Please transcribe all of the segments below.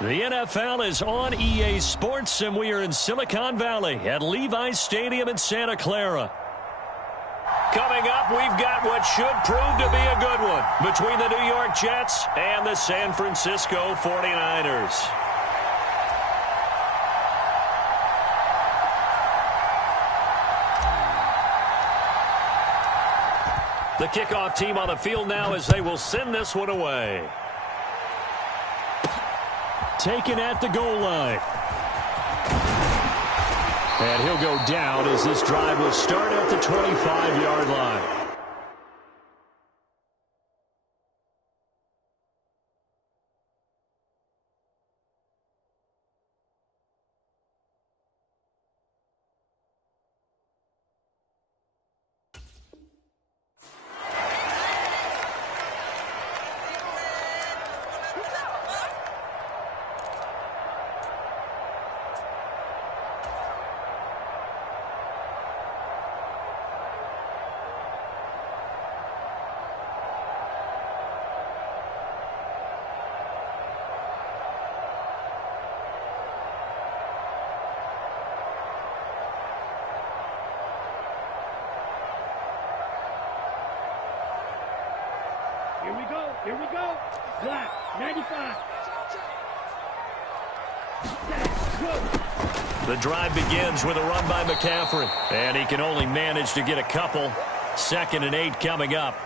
The NFL is on EA Sports, and we are in Silicon Valley at Levi's Stadium in Santa Clara. Coming up, we've got what should prove to be a good one between the New York Jets and the San Francisco 49ers. The kickoff team on the field now as they will send this one away. Taken at the goal line. And he'll go down as this drive will start at the 25-yard line. Here we go. Black, 95. The drive begins with a run by McCaffrey. And he can only manage to get a couple. 2nd and 8 coming up.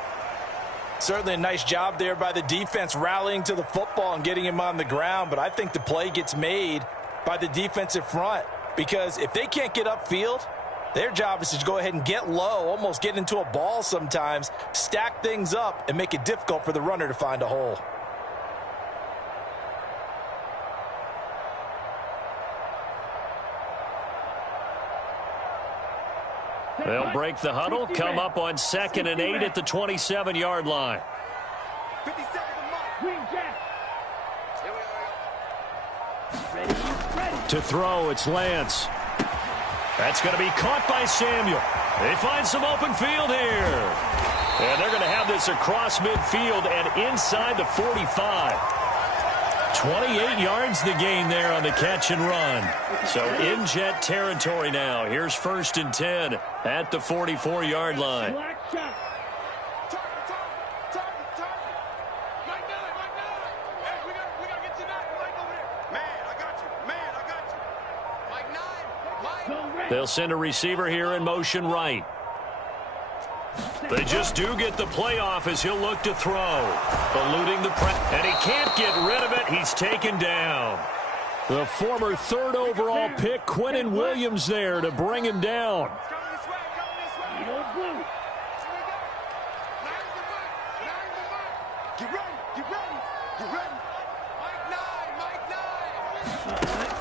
Certainly a nice job there by the defense rallying to the football and getting him on the ground. But I think the play gets made by the defensive front. Because if they can't get upfield, their job is to go ahead and get low, almost get into a ball sometimes, stack things up, and make it difficult for the runner to find a hole. They'll break the huddle, come up on 2nd and 8 at the 27-yard line. To throw, it's Lance. That's going to be caught by Samuel. They find some open field here. And they're going to have this across midfield and inside the 45. 28 yards the gain there on the catch and run. So in Jet territory now. Here's 1st and 10 at the 44-yard line. They'll send a receiver here in motion right. They just do get the play off as he'll look to throw. Eluding the press. And he can't get rid of it. He's taken down. The former 3rd overall pick, Quinnen Williams, there to bring him down.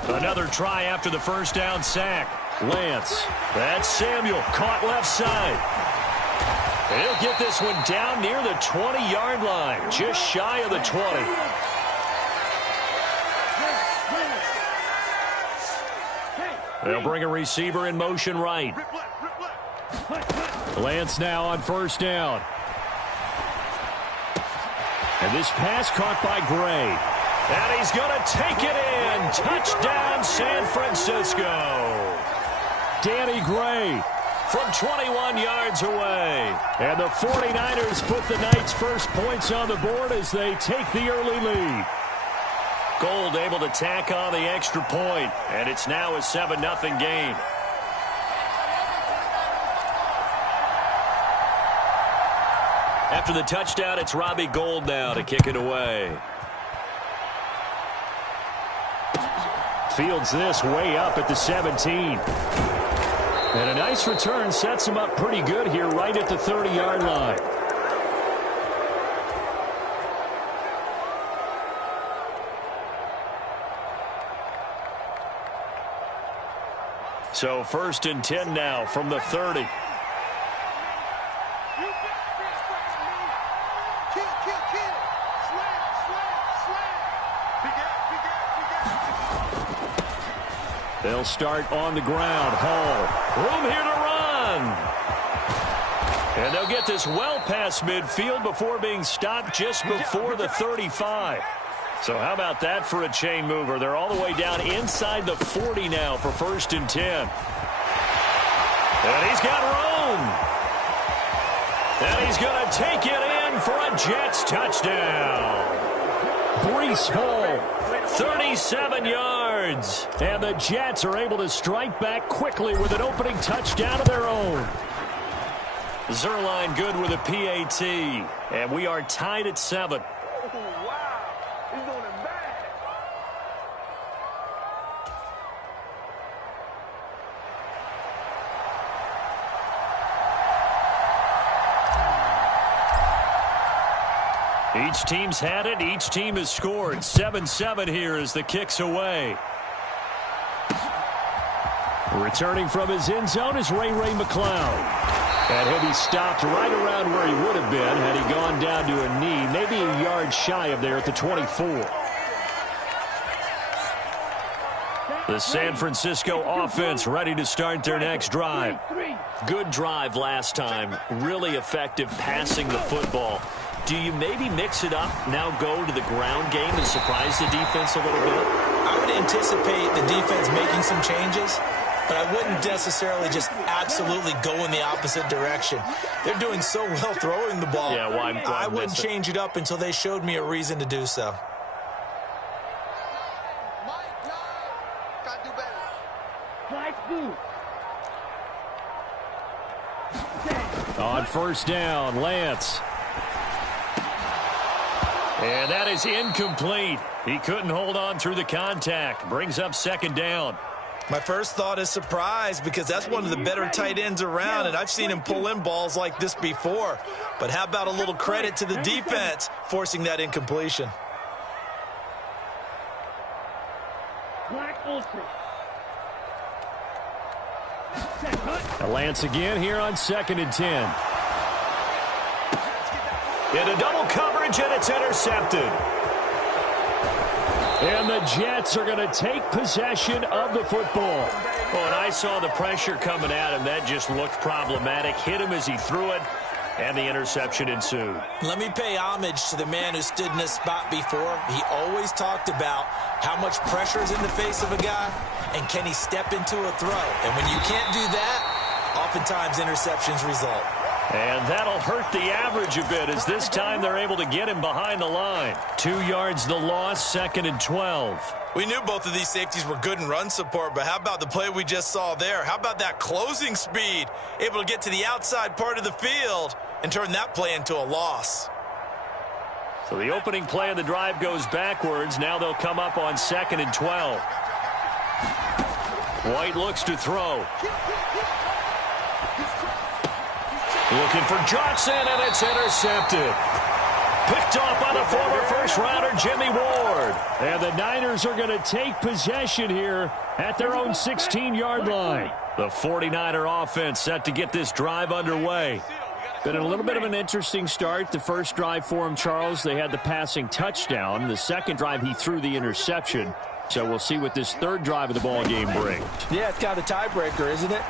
Another try after the first down sack. Lance. That's Samuel. Caught left side. He'll get this one down near the 20-yard line. Just shy of the 20. They'll bring a receiver in motion right. Lance now on 1st down. And this pass caught by Gray. And he's going to take it in. Touchdown, San Francisco. Danny Gray from 21 yards away. And the 49ers put the Knights' first points on the board as they take the early lead. Gold able to tack on the extra point, and it's now a 7-0 game. After the touchdown, it's Robbie Gould now to kick it away. Fields this way up at the 17. And a nice return sets him up pretty good here right at the 30-yard line. So 1st and 10 now from the 30. They'll start on the ground. Hall. Room here to run. And they'll get this well past midfield before being stopped just before the 35. So how about that for a chain mover? They're all the way down inside the 40 now for 1st and 10. And he's got room. And he's going to take it in for a Jets touchdown. Breece Hall, 37 yards. And the Jets are able to strike back quickly with an opening touchdown of their own. Zerline good with a PAT. And we are tied at 7. Each team's had it. Each team has scored. 7-7 here as the kick's away. Returning from his end zone is Ray McCloud. And he'll be stopped right around where he would have been had he gone down to a knee, maybe a yard shy of there at the 24. The San Francisco offense ready to start their next drive. Good drive last time. Really effective passing the football. Do you maybe mix it up, now go to the ground game and surprise the defense a little bit? I would anticipate the defense making some changes, but I wouldn't necessarily just absolutely go in the opposite direction. They're doing so well throwing the ball. Yeah, why I wouldn't change it up until they showed me a reason to do so. On 1st down, Lance. And that is incomplete. He couldn't hold on through the contact. Brings up 2nd down. My first thought is surprise because that's one of the better tight ends around, and I've seen him pull in balls like this before. But how about a little credit to the defense forcing that incompletion? Lance again here on 2nd and 10. Into double coverage, and it's intercepted. And the Jets are going to take possession of the football. Oh, and I saw the pressure coming at him. That just looked problematic. Hit him as he threw it, and the interception ensued. Let me pay homage to the man who stood in this spot before. He always talked about how much pressure is in the face of a guy, and can he step into a throw. And when you can't do that, oftentimes interceptions result. And that'll hurt the average a bit as this time they're able to get him behind the line. 2 yards the loss, 2nd and 12. We knew both of these safeties were good in run support, but how about the play we just saw there? How about that closing speed? Able to get to the outside part of the field and turn that play into a loss. So the opening play of the drive goes backwards. Now they'll come up on 2nd and 12. White looks to throw. Looking for Johnson, and it's intercepted. Picked off by the former first-rounder Jimmy Ward. And the Niners are going to take possession here at their own 16-yard line. The 49er offense set to get this drive underway. Been a little bit of an interesting start. The first drive for him, Charles, they had the passing touchdown. The second drive, he threw the interception. So we'll see what this third drive of the ball game brings. Yeah, it's kind of a tiebreaker, isn't it?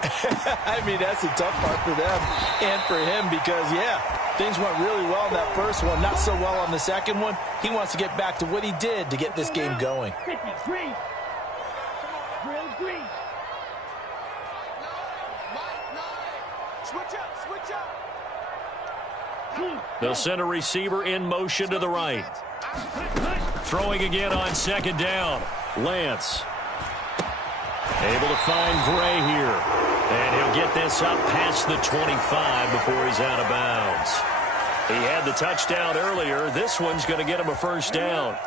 I mean, that's the tough part for them and for him because, yeah, things went really well in that first one, not so well on the second one. He wants to get back to what he did to get this game going. They'll send a receiver in motion to the right. Throwing again on 2nd down. Lance. Able to find Cray here. And he'll get this up past the 25 before he's out of bounds. He had the touchdown earlier. This one's going to get him a first down.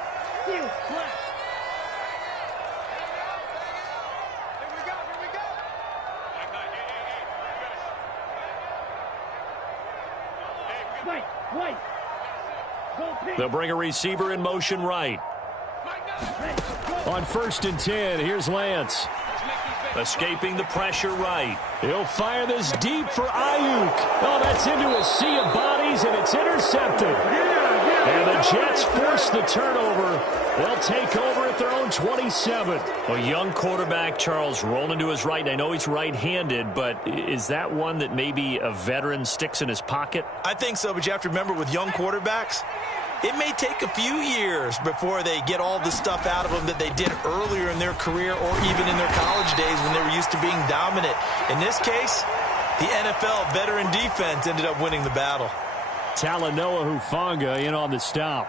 They'll bring a receiver in motion right. On 1st and 10, here's Lance. Escaping the pressure right. He'll fire this deep for Ayuk. Oh, that's into a sea of bodies, and it's intercepted. And the Jets force the turnover. They'll take over at their own 27. A young quarterback, Charles, rolling to his right. I know he's right-handed, but is that one that maybe a veteran sticks in his pocket? I think so, but you have to remember with young quarterbacks, It may take a few years before they get all the stuff out of them that they did earlier in their career or even in their college days when they were used to being dominant. In this case, the NFL veteran defense ended up winning the battle. Talanoa Hufanga in on the stop.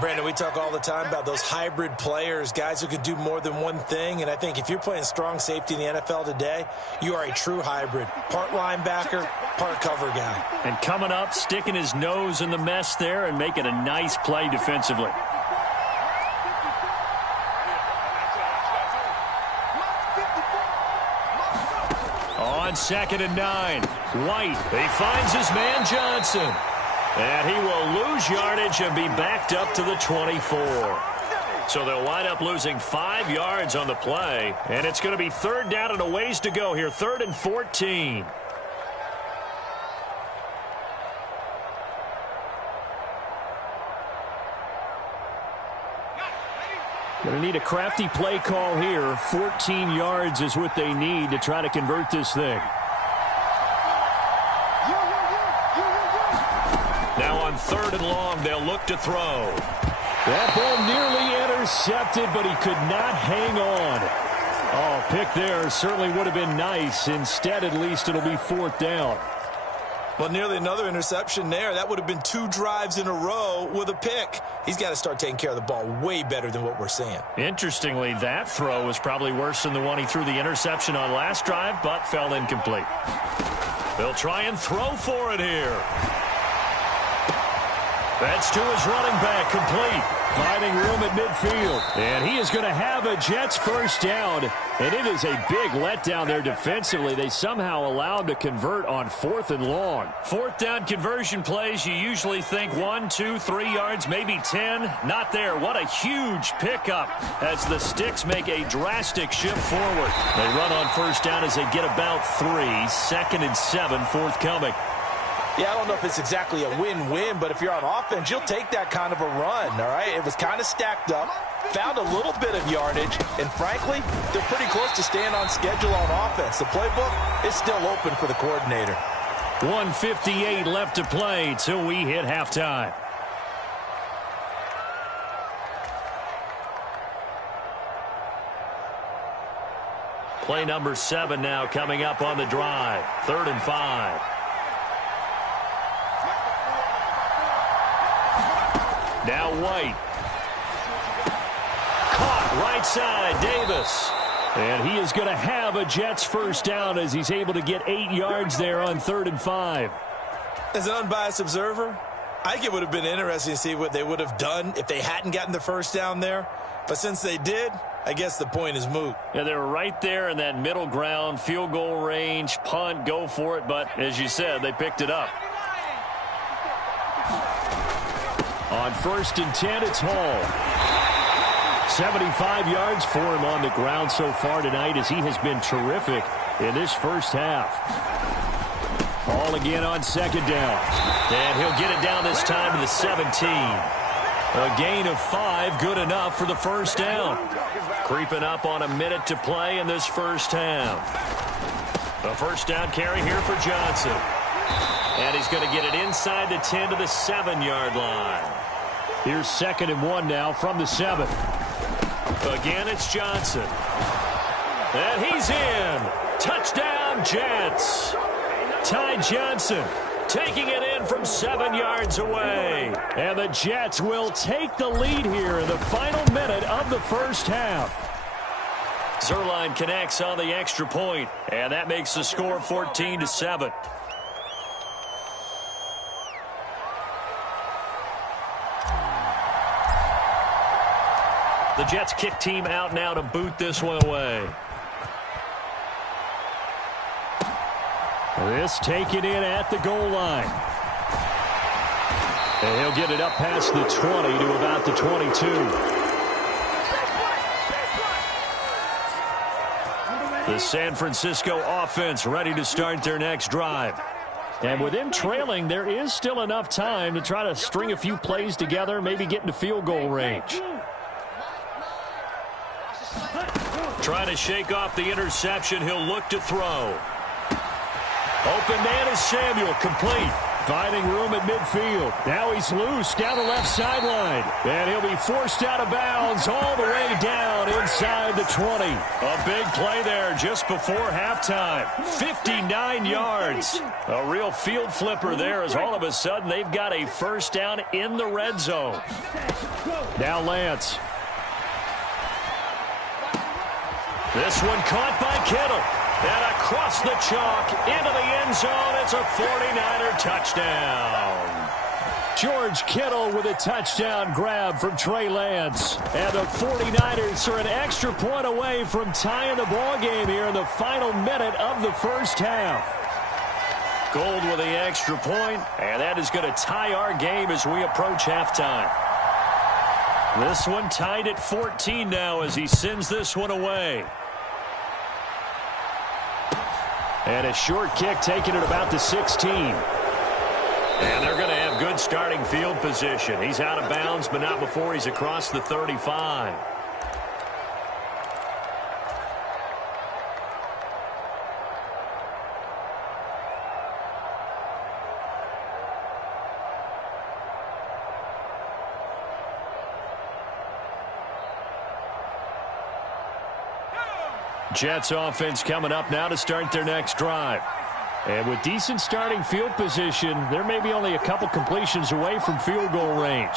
Brandon, we talk all the time about those hybrid players, guys who can do more than one thing. And I think if you're playing strong safety in the NFL today, you are a true hybrid. Part linebacker, part cover guy. And coming up, sticking his nose in the mess there and making a nice play defensively. On 2nd and 9, White. He finds his man Johnson. And he will lose yardage and be backed up to the 24. So they'll wind up losing 5 yards on the play. And it's going to be 3rd down and a ways to go here. 3rd and 14. Going to need a crafty play call here. 14 yards is what they need to try to convert this thing. Now on 3rd and long, they'll look to throw. That ball nearly intercepted, but he could not hang on. Oh, pick there certainly would have been nice. Instead, at least it'll be 4th down. Well, nearly another interception there. That would have been 2 drives in a row with a pick. He's got to start taking care of the ball way better than what we're seeing. Interestingly, that throw was probably worse than the one he threw the interception on last drive, but fell incomplete. They'll try and throw for it here. That's to his running back, complete. Finding room at midfield. And he is going to have a Jets first down. And it is a big letdown there defensively. They somehow allow him to convert on 4th and long. 4th down conversion plays, you usually think 1, 2, 3 yards, maybe 10. Not there. What a huge pickup as the Sticks make a drastic shift forward. They run on first down as they get about 3. 2nd and 7 forthcoming. Yeah, I don't know if it's exactly a win-win, but if you're on offense, you'll take that kind of a run, all right? It was kind of stacked up, found a little bit of yardage, and frankly, they're pretty close to staying on schedule on offense. The playbook is still open for the coordinator. 1:58 left to play till we hit halftime. Play number 7 now coming up on the drive. 3rd and 5. Now White. Caught right side, Davis. And he is going to have a Jets first down as he's able to get 8 yards there on 3rd and 5. As an unbiased observer, I think it would have been interesting to see what they would have done if they hadn't gotten the first down there. But since they did, I guess the point is moot. Yeah, they were right there in that middle ground, field goal range, punt, go for it. But as you said, they picked it up. On 1st and 10, it's Hall. 75 yards for him on the ground so far tonight as he has been terrific in this first half. Hall again on 2nd down. And he'll get it down this time to the 17. A gain of 5, good enough for the first down. Creeping up on a minute to play in this first half. A first down carry here for Johnson. And he's going to get it inside the 10 to the 7-yard line. Here's 2nd and 1 now from the 7. Again, it's Johnson. And he's in. Touchdown, Jets. Ty Johnson taking it in from 7 yards away. And the Jets will take the lead here in the final minute of the first half. Zerline connects on the extra point, and that makes the score 14-7. The Jets kick team out now to boot this one away. This taken in at the goal line. And he'll get it up past the 20 to about the 22. The San Francisco offense ready to start their next drive. And with them trailing, there is still enough time to try to string a few plays together, maybe get into field goal range. Trying to shake off the interception. He'll look to throw. Open man is Samuel, complete. Finding room at midfield. Now he's loose down the left sideline. And he'll be forced out of bounds all the way down inside the 20. A big play there just before halftime. 59 yards. A real field flipper there as all of a sudden they've got a first down in the red zone. Now Lance. This one caught by Kittle. And across the chalk into the end zone. It's a 49er touchdown. George Kittle with a touchdown grab from Trey Lance. And the 49ers are an extra point away from tying the ball game here in the final minute of the first half. Gold with the extra point, and that is going to tie our game as we approach halftime. This one tied at 14 now as he sends this one away. And a short kick taken at about the 16. And they're going to have good starting field position. He's out of bounds, but not before he's across the 35. Jets offense coming up now to start their next drive. And with decent starting field position, they're maybe only a couple completions away from field goal range.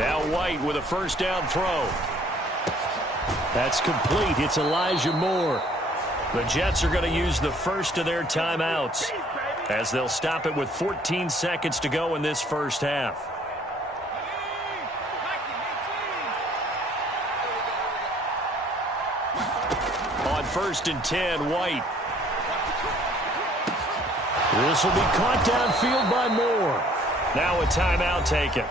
Now White with a first down throw. That's complete. It's Elijah Moore. The Jets are going to use the first of their timeouts as they'll stop it with 14 seconds to go in this first half. On 1st and 10, White. This will be caught downfield by Moore. Now a timeout taken.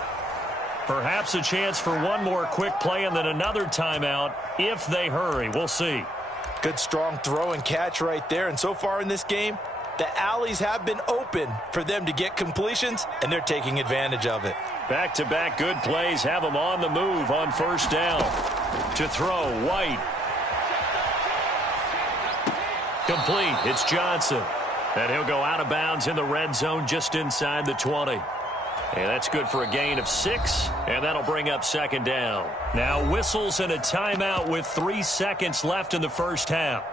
Perhaps a chance for one more quick play and then another timeout if they hurry. We'll see. Good strong throw and catch right there. And so far in this game, the alleys have been open for them to get completions, and they're taking advantage of it. Back-to-back good plays have them on the move on first down. To throw, White. Complete. It's Johnson. And he'll go out of bounds in the red zone just inside the 20. And that's good for a gain of 6, and that'll bring up second down. Now whistles and a timeout with 3 seconds left in the first half.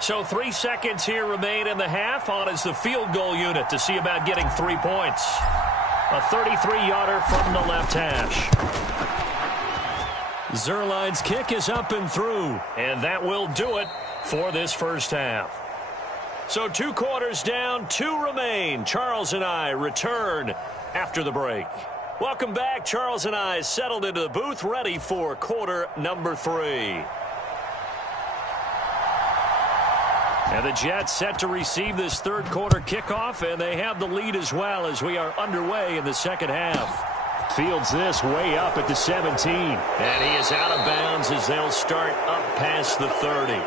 So 3 seconds here remain in the half on as the field goal unit to see about getting 3 points. A 33-yarder from the left hash. Zerline's kick is up and through, and that will do it for this first half. So 2 quarters down, 2 remain. Charles and I return after the break. Welcome back. Charles and I settled into the booth ready for quarter number 3. And the Jets set to receive this third quarter kickoff, and they have the lead as well as we are underway in the second half. Fields this way up at the 17. And he is out of bounds as they'll start up past the 30.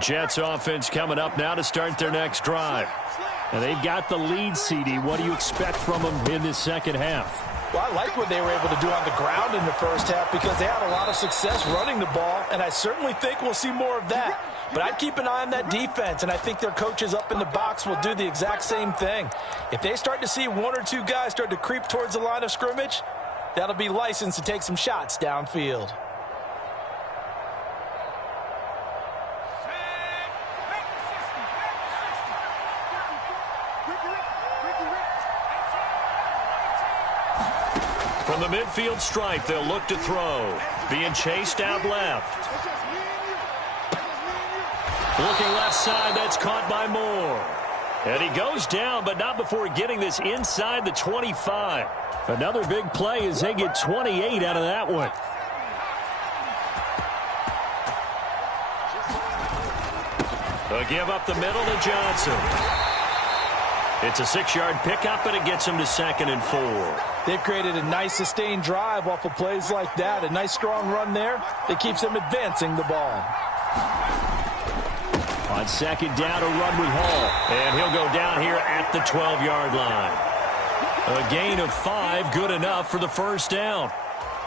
Jets offense coming up now to start their next drive. And they've got the lead, CD. What do you expect from them in this second half? Well, I like what they were able to do on the ground in the first half because they had a lot of success running the ball, and I certainly think we'll see more of that. But I'd keep an eye on that defense, and I think their coaches up in the box will do the exact same thing. If they start to see 1 or 2 guys start to creep towards the line of scrimmage, that'll be licensed to take some shots downfield. From the midfield stripe, they'll look to throw. Being chased out left. Looking left side, that's caught by Moore. And he goes down, but not before getting this inside the 25. Another big play as they get 28 out of that one. A give up the middle to Johnson. It's a 6-yard pickup, and it gets him to 2nd and 4. They've created a nice sustained drive off of plays like that. A nice strong run there that keeps them advancing the ball. On second down, a run with Hall. And he'll go down here at the 12-yard line. A gain of 5, good enough for the first down.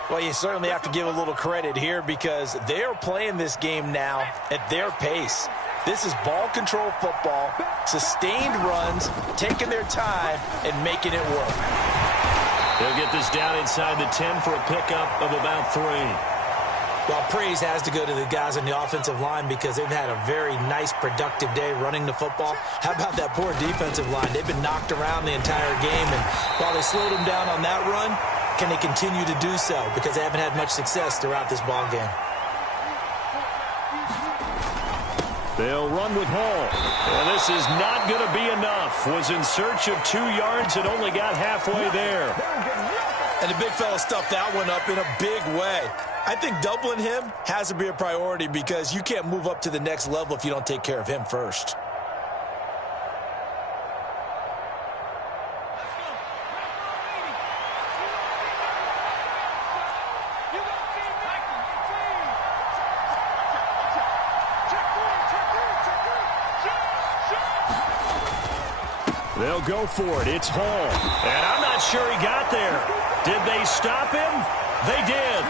Well, you certainly have to give a little credit here because they are playing this game now at their pace. This is ball control football, sustained runs, taking their time, and making it work. They'll get this down inside the 10 for a pickup of about 3. Well, praise has to go to the guys on the offensive line because they've had a very nice, productive day running the football. How about that poor defensive line? They've been knocked around the entire game, and while they slowed them down on that run, can they continue to do so? Because they haven't had much success throughout this ball game. They'll run with Hall. And this is not going to be enough. Was in search of 2 yards and only got halfway there. And the big fella stuffed that one up in a big way. I think doubling him has to be a priority because you can't move up to the next level if you don't take care of him first. They'll go for it. It's Hall. And I'm not sure he got there. Did they stop him? They did.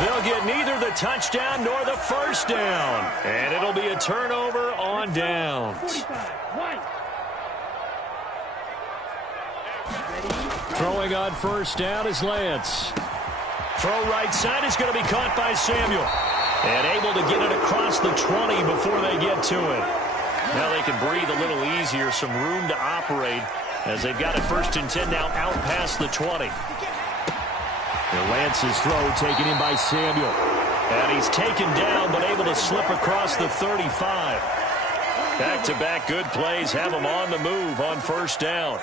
They'll get neither the touchdown nor the first down. And it'll be a turnover on downs. Throwing on first down is Lance. Throw right side is going to be caught by Samuel. And able to get it across the 20 before they get to it. Now they can breathe a little easier, some room to operate as they've got it first and 10 now out past the 20. And Lance's throw taken in by Samuel. And he's taken down but able to slip across the 35. Back-to-back good plays have him on the move on first down.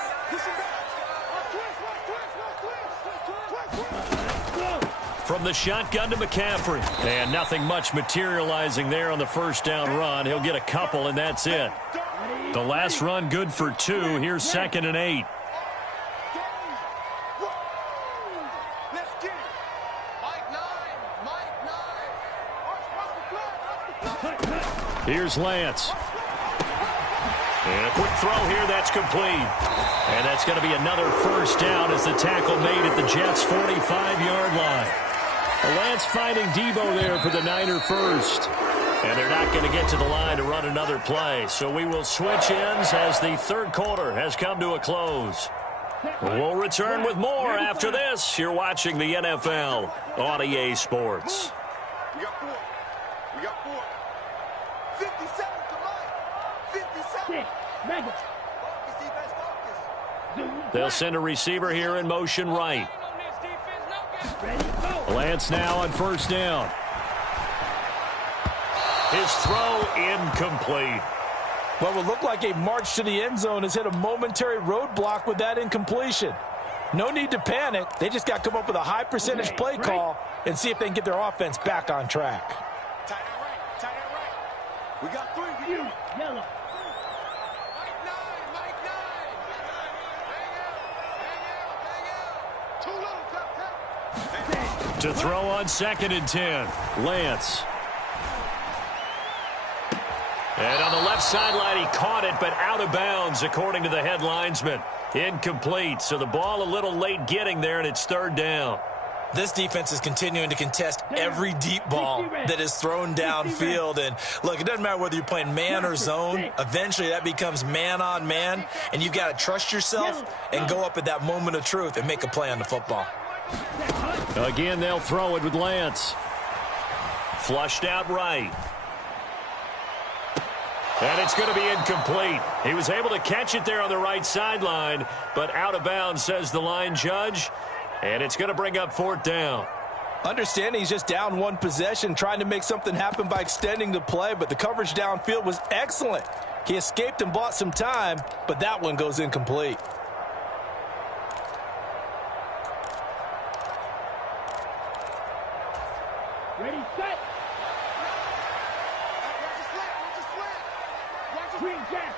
From the shotgun to McCaffrey. And nothing much materializing there on the first down run. He'll get a couple, and that's it. The last run good for 2. Here's 2nd and 8. Here's Lance. And a quick throw here, that's complete. And that's going to be another first down as the tackle made at the Jets' 45-yard line. Lance finding Debo there for the Niner first. And they're not going to get to the line to run another play. So we will switch ends as the third quarter has come to a close. We'll return with more after this. You're watching the NFL on EA Sports. We got 4. We got 4. 50 seconds to life. 50 seconds. Focus, defense, focus. They'll send a receiver here in motion right. Lance now on first down. His throw incomplete. What would look like a march to the end zone has hit a momentary roadblock with that incompletion. No need to panic. They just got to come up with a high percentage play call and see if they can get their offense back on track. Tight end right. Tight end right. We got 3. You. Yellow. Mike 9. Mike 9. Hang out. Too little. Tap. To throw on 2nd and 10. Lance. And on the left sideline, he caught it, but out of bounds, according to the head linesman. Incomplete. So the ball a little late getting there, and it's 3rd down. This defense is continuing to contest every deep ball that is thrown downfield. And, look, it doesn't matter whether you're playing man or zone. Eventually, that becomes man on man, and you've got to trust yourself and go up at that moment of truth and make a play on the football. Again, they'll throw it with Lance. Flushed out right. And it's going to be incomplete. He was able to catch it there on the right sideline, but out of bounds, says the line judge. And it's going to bring up 4th down. Understanding he's just down one possession, trying to make something happen by extending the play, but the coverage downfield was excellent. He escaped and bought some time, but that one goes incomplete. Ready, set. Green Jack.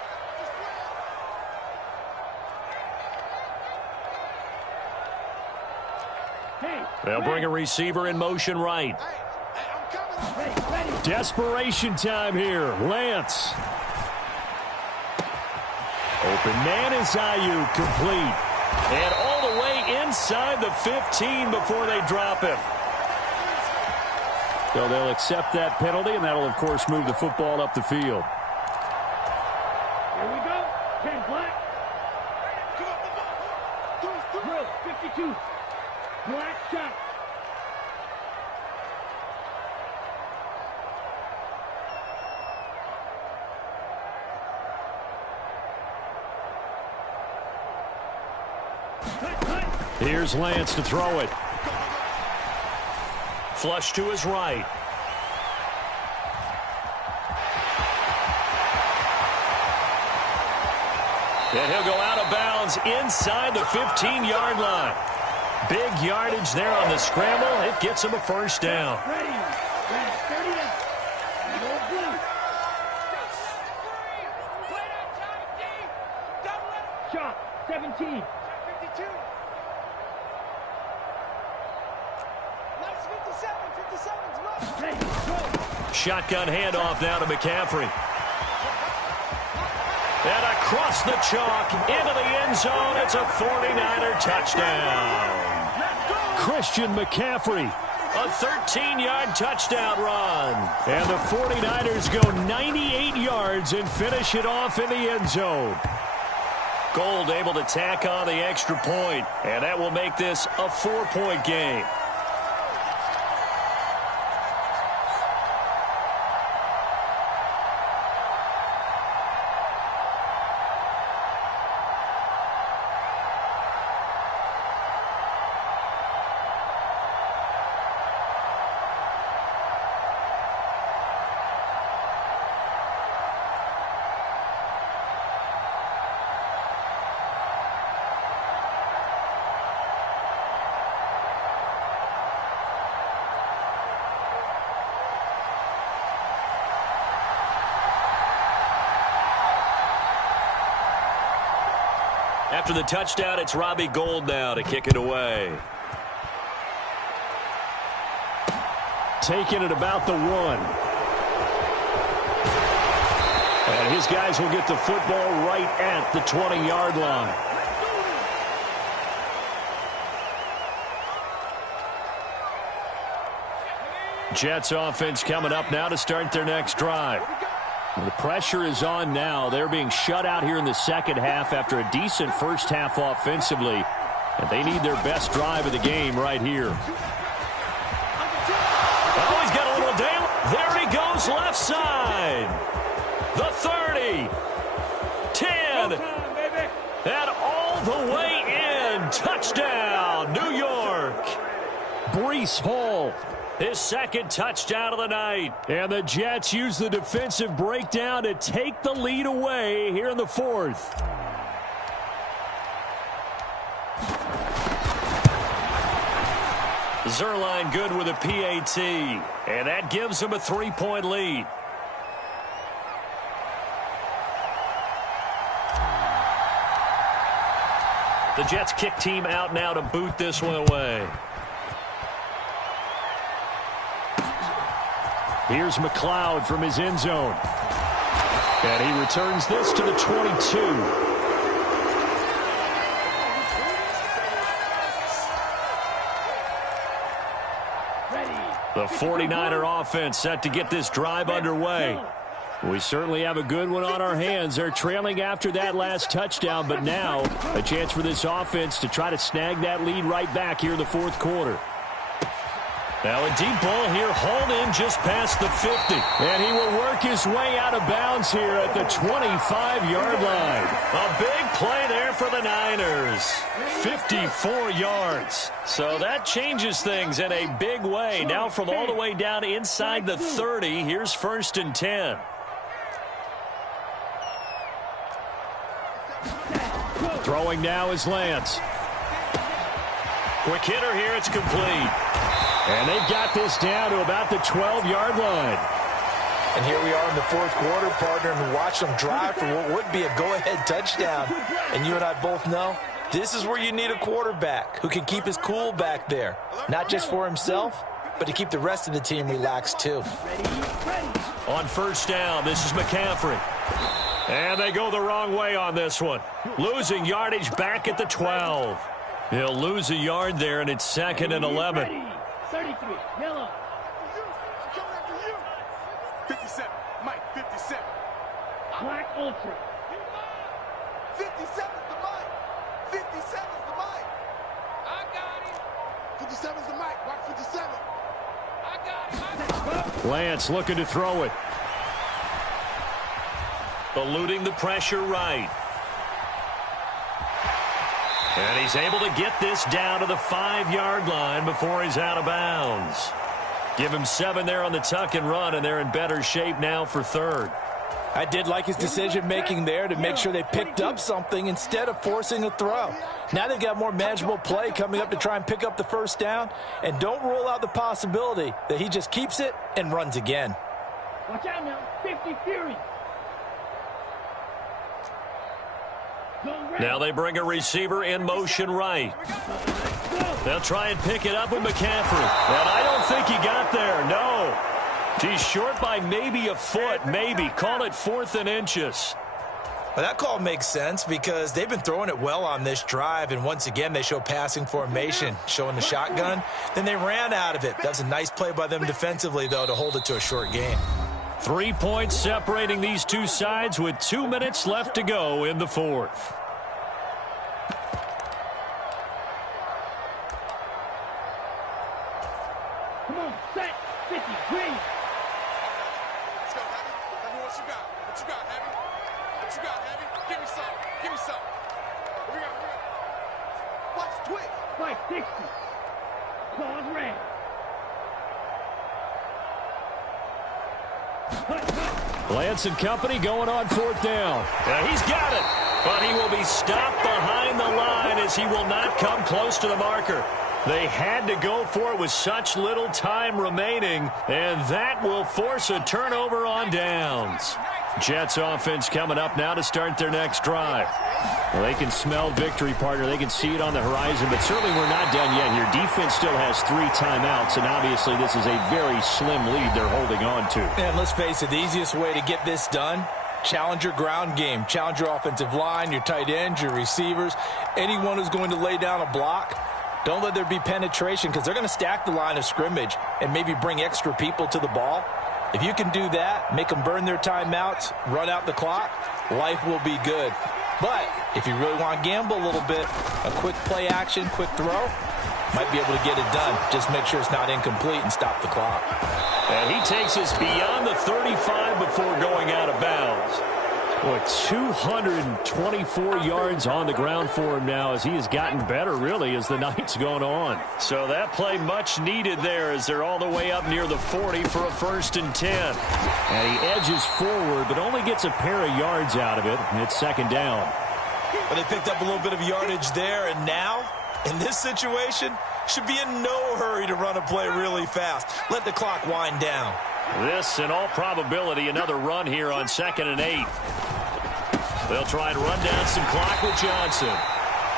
They'll bring a receiver in motion right. Desperation time here. Lance. Open man is Ayuk, complete. And all the way inside the 15 before they drop him. So they'll accept that penalty, and that'll, of course, move the football up the field. Here we go. 10 black. Drill, 52. Black shot. Here's Lance to throw it. Flush to his right. And he'll go out of bounds inside the 15-yard line. Big yardage there on the scramble. It gets him a first down. Ready. Shot, 17. Shotgun handoff now to McCaffrey. And across the chalk into the end zone. It's a 49er touchdown. Christian McCaffrey, a 13-yard touchdown run. And the 49ers go 98 yards and finish it off in the end zone. Gold able to tack on the extra point, and that will make this a 4-point game. After the touchdown, it's Robbie Gould now to kick it away. Taking it about the 1. And his guys will get the football right at the 20-yard line. Jets offense coming up now to start their next drive. The pressure is on now. They're being shut out here in the second half after a decent first half offensively. And they need their best drive of the game right here. Oh, he's got a little down. There he goes left side. The 30. 10. And all the way in. Touchdown, New York. Breece Hall. His second touchdown of the night. And the Jets use the defensive breakdown to take the lead away here in the 4th. Zerline good with a PAT. And that gives him a 3-point lead. The Jets kick team out now to boot this one away. Here's McLeod from his end zone. And he returns this to the 22. The 49er offense set to get this drive underway. We certainly have a good one on our hands. They're trailing after that last touchdown, but now a chance for this offense to try to snag that lead right back here in the 4th quarter. Now a deep ball here, hauled in just past the 50. And he will work his way out of bounds here at the 25-yard line. A big play there for the Niners. 54 yards. So that changes things in a big way. Now from all the way down inside the 30, here's 1st and 10. Throwing now is Lance. Quick hitter here, it's complete. And they've got this down to about the 12-yard line. And here we are in the 4th quarter, partner, and watch them drive for what would be a go-ahead touchdown. And you and I both know This is where you need a quarterback who can keep his cool back there. Not just for himself, but to keep the rest of the team relaxed too. On first down, this is McCaffrey. And they go the wrong way on this one. Losing yardage back at the 12. He'll lose a yard there, and it's 2nd and 11. 33, yellow. 57, Mike, 57. Black ultra. 57's the Mike. 57's the Mike. I got him. 57's the Mike. Watch 57. I got him. Lance looking to throw it. Eluding the pressure right. And he's able to get this down to the 5-yard line before he's out of bounds. Give him 7 there on the tuck and run, and they're in better shape now for 3rd. I did like his decision-making there to make sure they picked up something instead of forcing a throw. Now they've got more manageable play coming up to try and pick up the first down, and don't rule out the possibility that he just keeps it and runs again. Watch out now. 50 Fury. Now they bring a receiver in motion right. They'll try and pick it up with McCaffrey. And I don't think he got there. No. He's short by maybe a foot, maybe. Call it 4th and inches. Well, that call makes sense because they've been throwing it well on this drive, and once again they show passing formation, showing the shotgun. Then they ran out of it. That was a nice play by them defensively, though, to hold it to a short gain. 3 points separating these two sides with 2 minutes left to go in the 4th. Come on, set. 50, green. Let's go, Heavy. Tell me what you got. What you got, Heavy? What you got, Heavy? Give me some. Give me some. Here we go. Here we go. Watch twitch. 560. Claws red. Lance and company going on 4th down. Yeah, he's got it, but he will be stopped behind the line as he will not come close to the marker. They had to go for it with such little time remaining, and that will force a turnover on downs. Jets offense coming up now to start their next drive. Well, they can smell victory, partner. They can see it on the horizon, but certainly we're not done yet here. Defense still has 3 timeouts, and obviously this is a very slim lead they're holding on to. And let's face it, the easiest way to get this done, challenge your ground game. Challenge your offensive line, your tight ends, your receivers, anyone who's going to lay down a block. Don't let there be penetration because they're going to stack the line of scrimmage and maybe bring extra people to the ball. If you can do that, make them burn their timeouts, run out the clock, life will be good. But if you really want to gamble a little bit, a quick play action, quick throw, might be able to get it done. Just make sure it's not incomplete and stop the clock. And he takes us beyond the 35 before going out of bounds. Boy, 224 yards on the ground for him now as he has gotten better, really, as the night's gone on. So that play much needed there as they're all the way up near the 40 for a 1st and 10. And he edges forward, but only gets a pair of yards out of it, and it's 2nd down. But they picked up a little bit of yardage there, and now, in this situation, should be in no hurry to run a play really fast. Let the clock wind down. This, in all probability, another run here on 2nd and 8. They'll try and run down some clock with Johnson.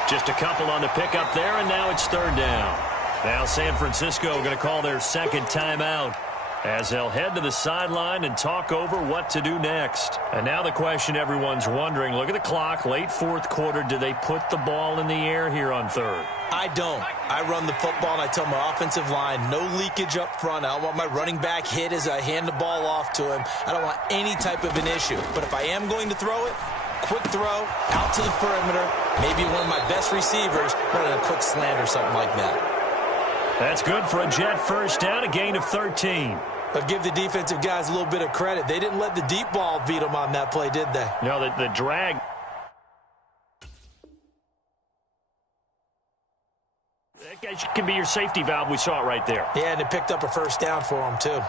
Just a couple on the pickup there, and now it's 3rd down. Now San Francisco going to call their 2nd timeout as they'll head to the sideline and talk over what to do next. And now the question everyone's wondering, look at the clock, late 4th quarter, do they put the ball in the air here on 3rd? I don't. I run the football, and I tell my offensive line, no leakage up front. I don't want my running back hit as I hand the ball off to him. I don't want any type of an issue. But if I am going to throw it, quick throw, out to the perimeter, maybe one of my best receivers running a quick slant or something like that. That's good for a Jet 1st down, a gain of 13. But give the defensive guys a little bit of credit. They didn't let the deep ball beat them on that play, did they? No, the drag. That can be your safety valve. We saw it right there. Yeah, and it picked up a 1st down for them, too.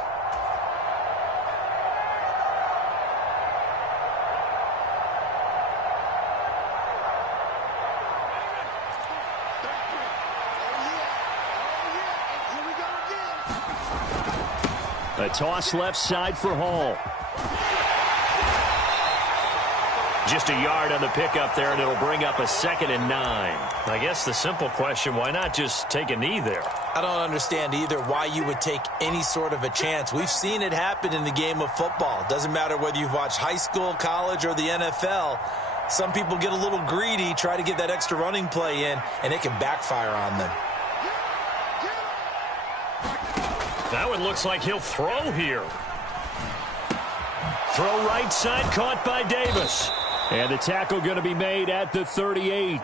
A toss left side for Hall. Just a yard on the pickup there, and it'll bring up a 2nd and 9. I guess the simple question, why not just take a knee there? I don't understand either why you would take any sort of a chance. We've seen it happen in the game of football. Doesn't matter whether you've watched high school, college, or the NFL. Some people get a little greedy, try to get that extra running play in, and it can backfire on them. That one looks like he'll throw here. Throw right side, caught by Davis. And the tackle going to be made at the 38.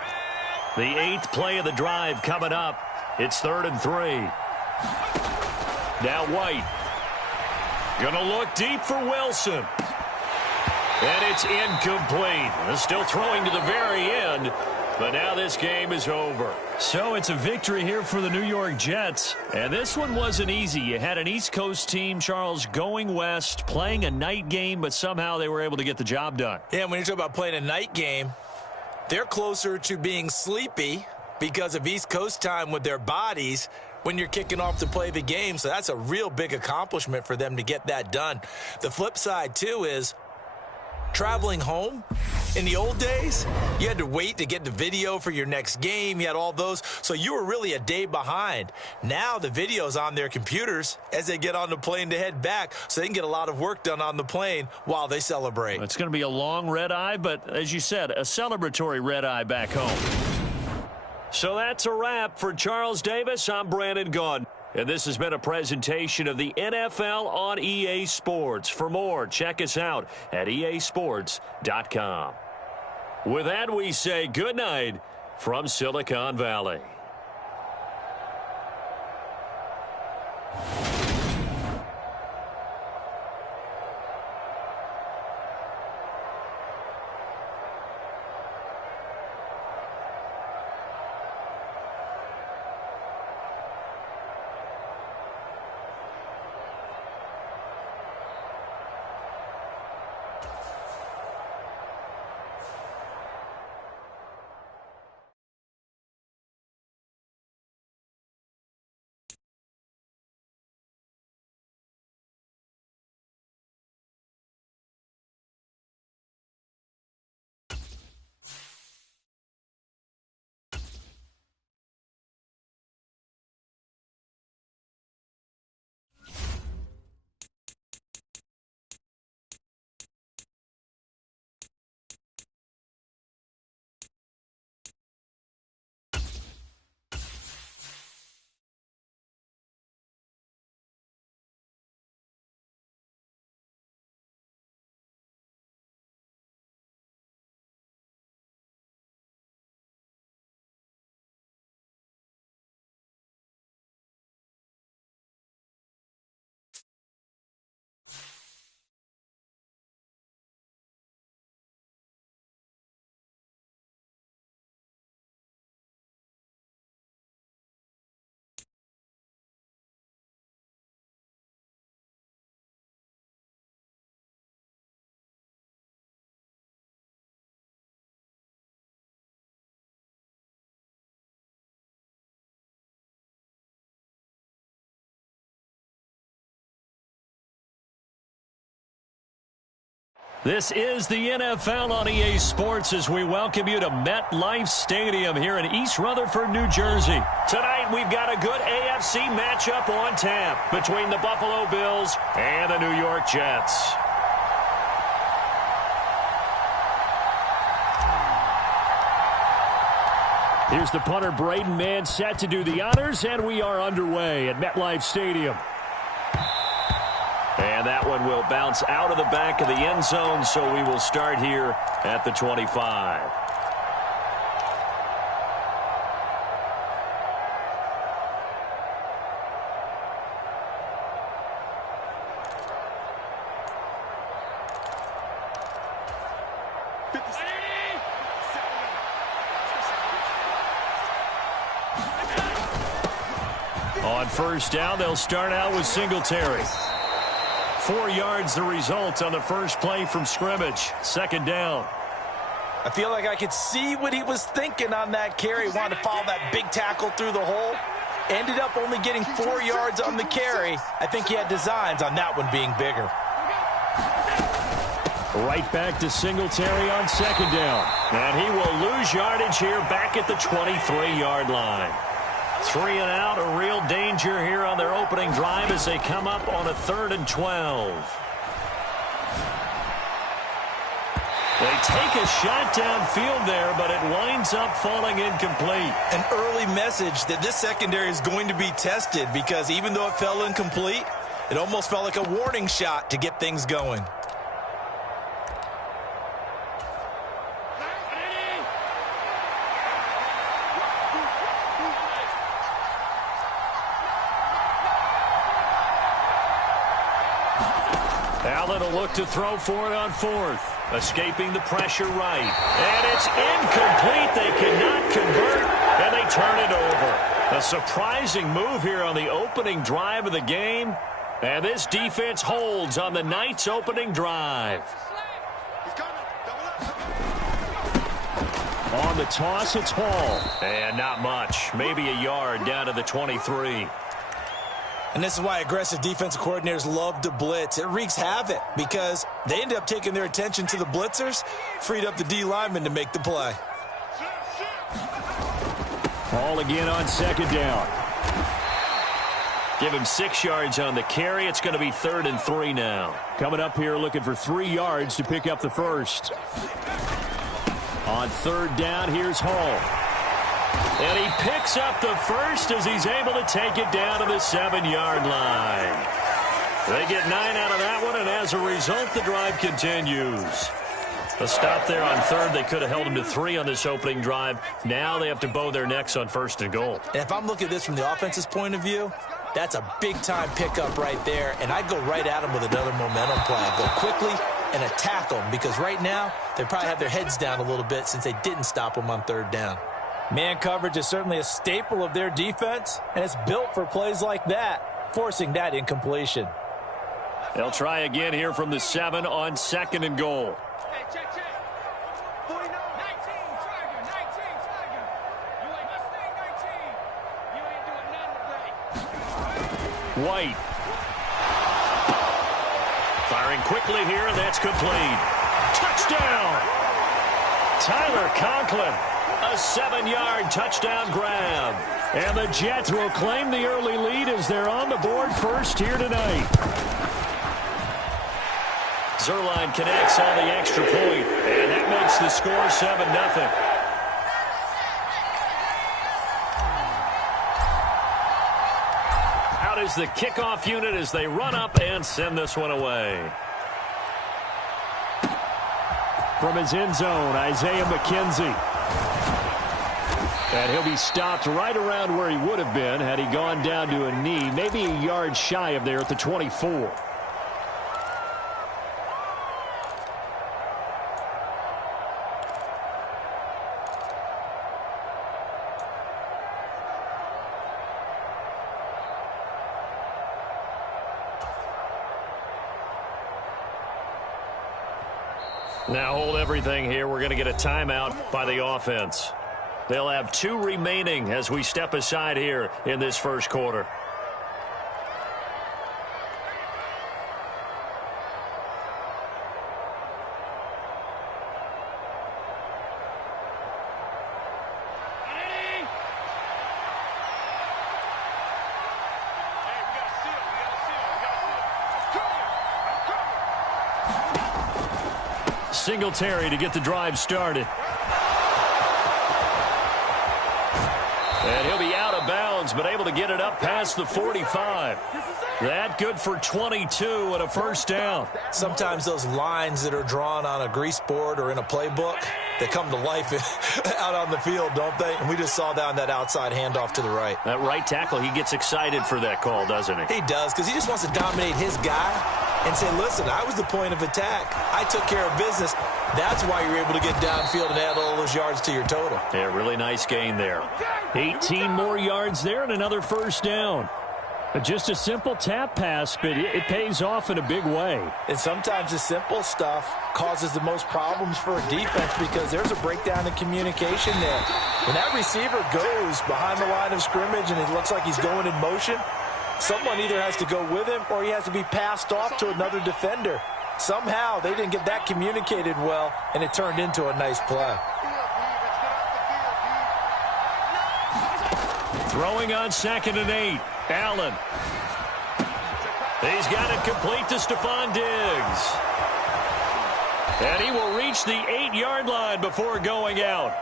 The 8th play of the drive coming up. It's 3rd and 3. Now White. Going to look deep for Wilson. And it's incomplete. They're still throwing to the very end. But now this game is over. So it's a victory here for the New York Jets. And this one wasn't easy. You had an East Coast team, Charles, going west, playing a night game, but somehow they were able to get the job done. Yeah, when you talk about playing a night game, they're closer to being sleepy because of East Coast time with their bodies when you're kicking off to play the game. So that's a real big accomplishment for them to get that done. The flip side, too, is traveling home. In the old days, you had to wait to get the video for your next game. You had all those, so you were really a day behind. Now the video's on their computers as they get on the plane to head back, so they can get a lot of work done on the plane while they celebrate. It's going to be a long red eye, but as you said, a celebratory red eye back home. So that's a wrap for Charles Davis. I'm Brandon Gaudin. And this has been a presentation of the NFL on EA Sports. For more, check us out at easports.com. With that, we say good night from Silicon Valley. This is the NFL on EA Sports as we welcome you to MetLife Stadium here in East Rutherford, New Jersey. Tonight we've got a good AFC matchup on tap between the Buffalo Bills and the New York Jets. Here's the punter, Braden Mann, set to do the honors, and we are underway at MetLife Stadium. And that one will bounce out of the back of the end zone, so we will start here at the 25. On first down, they'll start out with Singletary. 4 yards the result on the first play from scrimmage. Second down. I feel like I could see what he was thinking on that carry. Wanted to follow that big tackle through the hole. Ended up only getting 4 yards on the carry. I think he had designs on that one being bigger. Right back to Singletary on second down. And he will lose yardage here back at the 23-yard line. 3 and out, a real danger here on their opening drive as they come up on a 3rd and 12. They take a shot downfield there, but it winds up falling incomplete. An early message that this secondary is going to be tested because even though it fell incomplete, it almost felt like a warning shot to get things going. Allen will look to throw for it on 4th. Escaping the pressure right. And it's incomplete. They cannot convert, and they turn it over. A surprising move here on the opening drive of the game. And this defense holds on the Knights' opening drive. On the toss, it's Hall. And not much. Maybe a yard down to the 23. And this is why aggressive defensive coordinators love to blitz. It wreaks havoc because they end up taking their attention to the blitzers, freed up the D lineman to make the play. Hall again on second down. Give him 6 yards on the carry. It's going to be 3rd and 3 now. Coming up here looking for 3 yards to pick up the first. On 3rd down, here's Hall. And he picks up the first as he's able to take it down to the 7-yard line. They get 9 out of that one, and as a result, the drive continues. A stop there on 3rd. They could have held him to 3 on this opening drive. Now they have to bow their necks on 1st and goal. And if I'm looking at this from the offense's point of view, that's a big-time pickup right there, and I'd go right at him with another momentum play. I'd go quickly and attack them because right now they probably have their heads down a little bit since they didn't stop them on 3rd down. Man coverage is certainly a staple of their defense, and it's built for plays like that, forcing that incompletion. They'll try again here from the 7 on 2nd and goal. Hey, check. 49. 19, Tiger. 19, Tiger. You ain't Mustang 19. You ain't doing nothing today. White. Firing quickly here, and that's complete. Touchdown! Tyler Conklin. A 7-yard touchdown grab. And the Jets will claim the early lead as they're on the board first here tonight. Zerline connects on the extra point, and that makes the score 7-0. Out is the kickoff unit as they run up and send this one away. From his end zone, Isaiah McKenzie. And he'll be stopped right around where he would have been had he gone down to a knee, maybe a yard shy of there at the 24. Now hold everything here. We're going to get a timeout by the offense. They'll have 2 remaining as we step aside here in this first quarter. Singletary to get the drive started. And he'll be out of bounds, but able to get it up past the 45. That good for 22 and a first down. Sometimes those lines that are drawn on a grease board or in a playbook, they come to life out on the field, don't they? And we just saw down that outside handoff to the right. That right tackle, he gets excited for that call, doesn't he? He does, because he just wants to dominate his guy and say, listen, I was the point of attack. I took care of business. That's why you're able to get downfield and add all those yards to your total. Yeah, really nice gain there. 18 more yards there and another first down. Just a simple tap pass, but it pays off in a big way. And sometimes the simple stuff causes the most problems for a defense because there's a breakdown in communication there. When that receiver goes behind the line of scrimmage and it looks like he's going in motion, someone either has to go with him or he has to be passed off to another defender. Somehow they didn't get that communicated well, and it turned into a nice play. Throwing on 2nd and 8. Allen. He's got it complete to Stephon Diggs. And he will reach the 8-yard line before going out.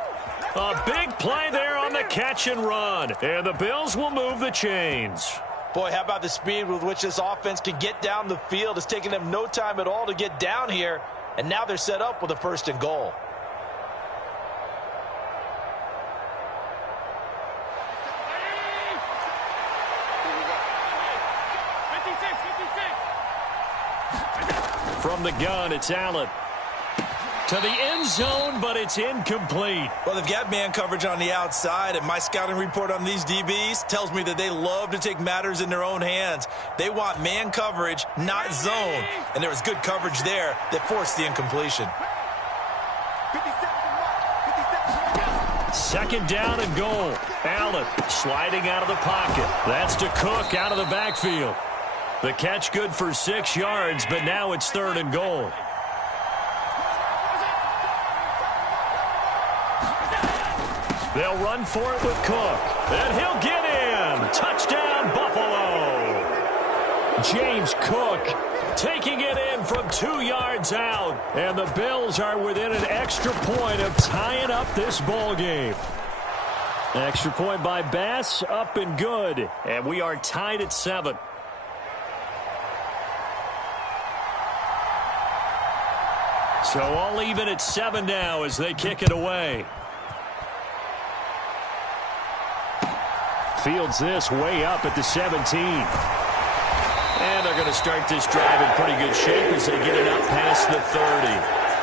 A big play there on the catch and run. And the Bills will move the chains. Boy, how about the speed with which this offense can get down the field? It's taken them no time at all to get down here. And now they're set up with a 1st and goal. From the gun, it's Allen. To the end zone, but it's incomplete. Well, they've got man coverage on the outside, and my scouting report on these DBs tells me that they love to take matters in their own hands. They want man coverage, not zone. And there was good coverage there that forced the incompletion. 2nd down and goal. Allen sliding out of the pocket. That's to Cook out of the backfield. The catch good for 6 yards, but now it's 3rd and goal. They'll run for it with Cook. And he'll get in. Touchdown, Buffalo. James Cook taking it in from 2 yards out. And the Bills are within an extra point of tying up this ball game. Extra point by Bass, up and good. And we are tied at 7. So all even at 7 now as they kick it away. Fields this way up at the 17. And they're going to start this drive in pretty good shape as they get it up past the 30.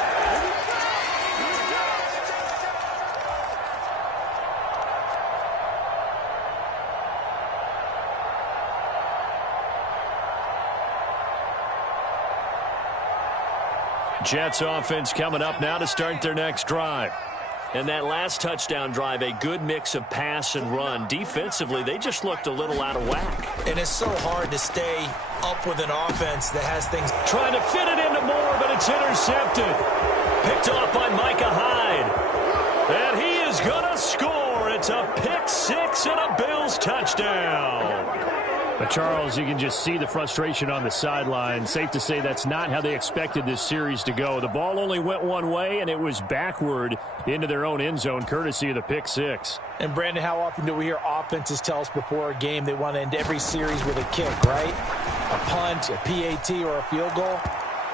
Jets offense coming up now to start their next drive. And that last touchdown drive, a good mix of pass and run. Defensively, they just looked a little out of whack. And it's so hard to stay up with an offense that has things. Trying to fit it into Moore, but it's intercepted. Picked off by Micah Hyde. And he is going to score. It's a pick 6 and a Bills touchdown. But Charles, you can just see the frustration on the sideline. Safe to say that's not how they expected this series to go. The ball only went one way, and it was backward into their own end zone, courtesy of the pick 6. And, Brandon, how often do we hear offenses tell us before a game they want to end every series with a kick, right? A punt, a PAT, or a field goal.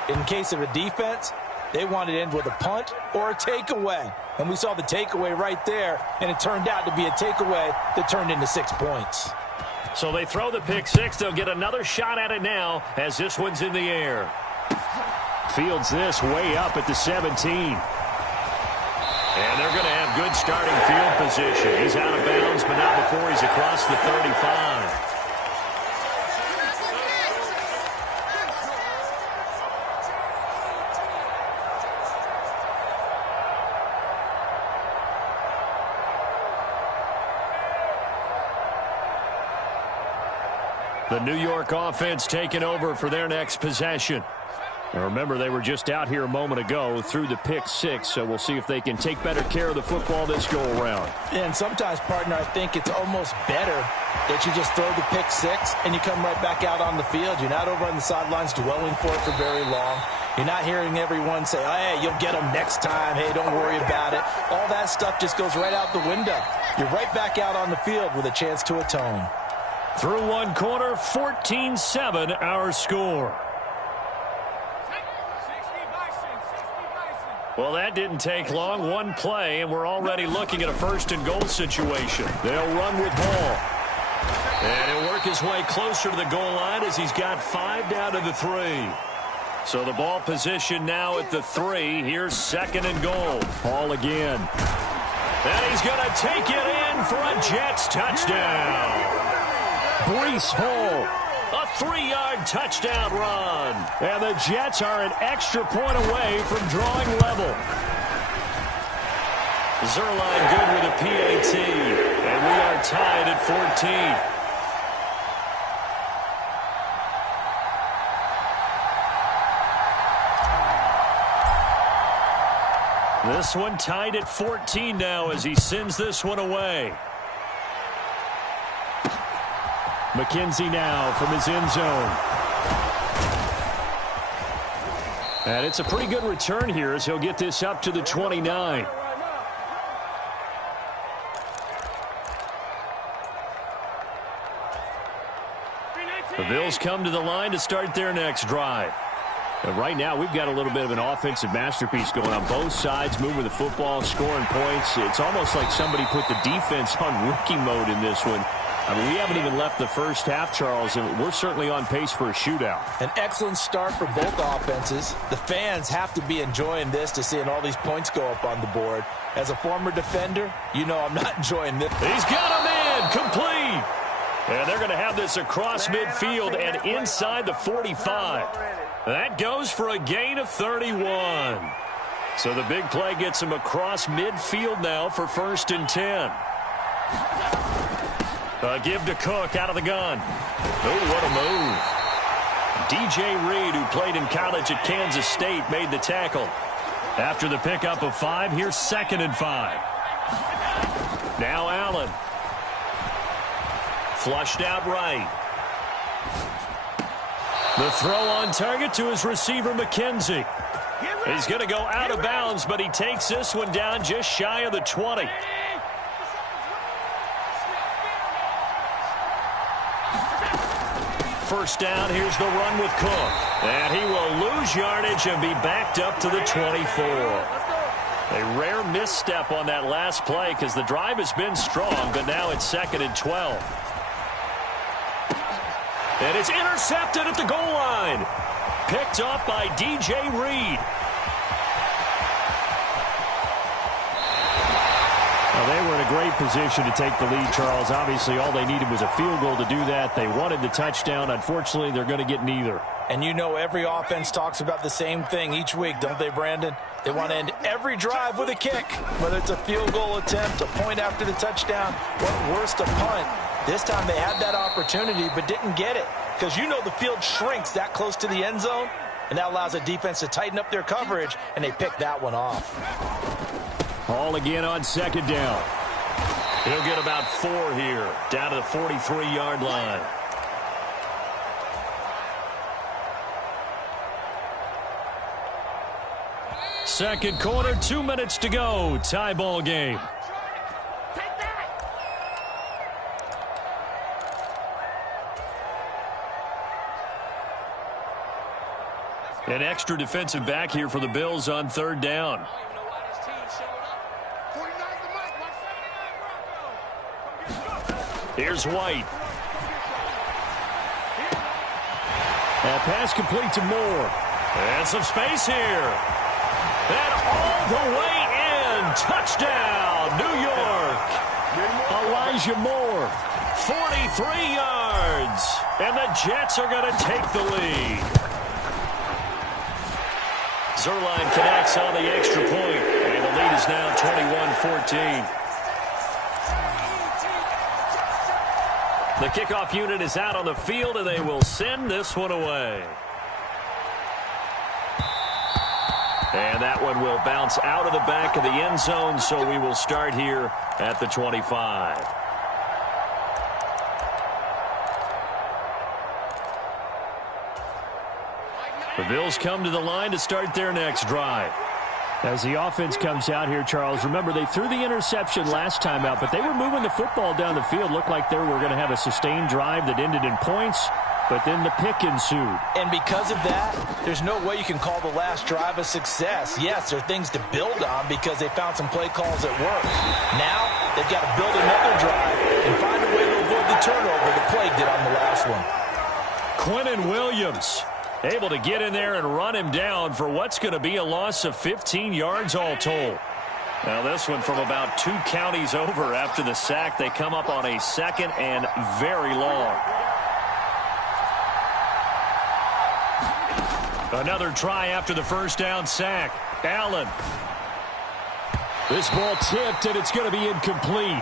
In case of a defense, they want to end with a punt or a takeaway. And we saw the takeaway right there, and it turned out to be a takeaway that turned into 6 points. So they throw the pick 6. They'll get another shot at it now as this one's in the air. Fields this way up at the 17. And they're going to have good starting field position. He's out of bounds, but not before he's across the 35. The New York offense taking over for their next possession. And remember, they were just out here a moment ago through the pick 6, so we'll see if they can take better care of the football this go-around. And sometimes, partner, I think it's almost better that you just throw the pick 6 and you come right back out on the field. You're not over on the sidelines dwelling for it for very long. You're not hearing everyone say, oh, hey, you'll get them next time. Hey, don't worry about it. All that stuff just goes right out the window. You're right back out on the field with a chance to atone. Through one quarter, 14-7 our score. Well, that didn't take long. One play, and we're already looking at a 1st and goal situation. They'll run with Hall. And he'll work his way closer to the goal line as he's got 5 down to the 3. So the ball position now at the 3. Here's 2nd and goal. Hall again. And he's going to take it in for a Jets touchdown. Breece Hall, a 3-yard touchdown run. And the Jets are an extra point away from drawing level. Zerline good with a PAT. And we are tied at 14. This one tied at 14 now as he sends this one away. McKenzie now from his end zone. And it's a pretty good return here as he'll get this up to the 29. The Bills come to the line to start their next drive. And right now, we've got a little bit of an offensive masterpiece going on both sides, moving the football, scoring points. It's almost like somebody put the defense on rookie mode in this one. I mean, we haven't even left the first half, Charles, and we're certainly on pace for a shootout. An excellent start for both offenses. The fans have to be enjoying this to seeing all these points go up on the board. As a former defender, you know I'm not enjoying this. He's got him in, complete. And they're going to have this across midfield and inside the 45. That goes for a gain of 31. So the big play gets him across midfield now for 1st and 10. A give to Cook out of the gun. Oh, what a move. DJ Reed, who played in college at Kansas State, made the tackle. After the pickup of 5, here's 2nd and 5. Now Allen. Flushed out right. The throw on target to his receiver, McKenzie. He's going to go out of bounds, but he takes this one down just shy of the 20. First down, here's the run with Cook. And he will lose yardage and be backed up to the 24. A rare misstep on that last play because the drive has been strong, but now it's 2nd and 12. And it's intercepted at the goal line. Picked up by DJ Reed. Well, they were in a great position to take the lead, Charles. Obviously, all they needed was a field goal to do that. They wanted the touchdown. Unfortunately, they're going to get neither. And you know every offense talks about the same thing each week, don't they, Brandon? They want to end every drive with a kick, whether it's a field goal attempt, a point after the touchdown, or worse, a punt. This time they had that opportunity but didn't get it because you know the field shrinks that close to the end zone, and that allows a defense to tighten up their coverage, and they picked that one off. Hall again on 2nd down. He'll get about 4 here, down to the 43-yard line. Second quarter, 2 minutes to go. Tie ball game. An extra defensive back here for the Bills on 3rd down. Here's White. That pass complete to Moore. And some space here. And all the way in. Touchdown, New York. Elijah Moore, 43 yards. And the Jets are going to take the lead. Zerline connects on the extra point, and the lead is now 21-14. The kickoff unit is out on the field, and they will send this one away. And that one will bounce out of the back of the end zone, so we will start here at the 25. The Bills come to the line to start their next drive. As the offense comes out here, Charles, remember they threw the interception last time out, but they were moving the football down the field. Looked like they were going to have a sustained drive that ended in points, but then the pick ensued. And because of that, there's no way you can call the last drive a success. Yes, there are things to build on because they found some play calls that work. Now, they've got to build another drive and find a way to avoid the turnover the Plague did on the last one. Quinnen Williams able to get in there and run him down for what's going to be a loss of 15 yards all told. Now this one from about 2 counties over after the sack. They come up on a 2nd and very long. Another try after the first down sack. Allen. This ball tipped, and it's going to be incomplete.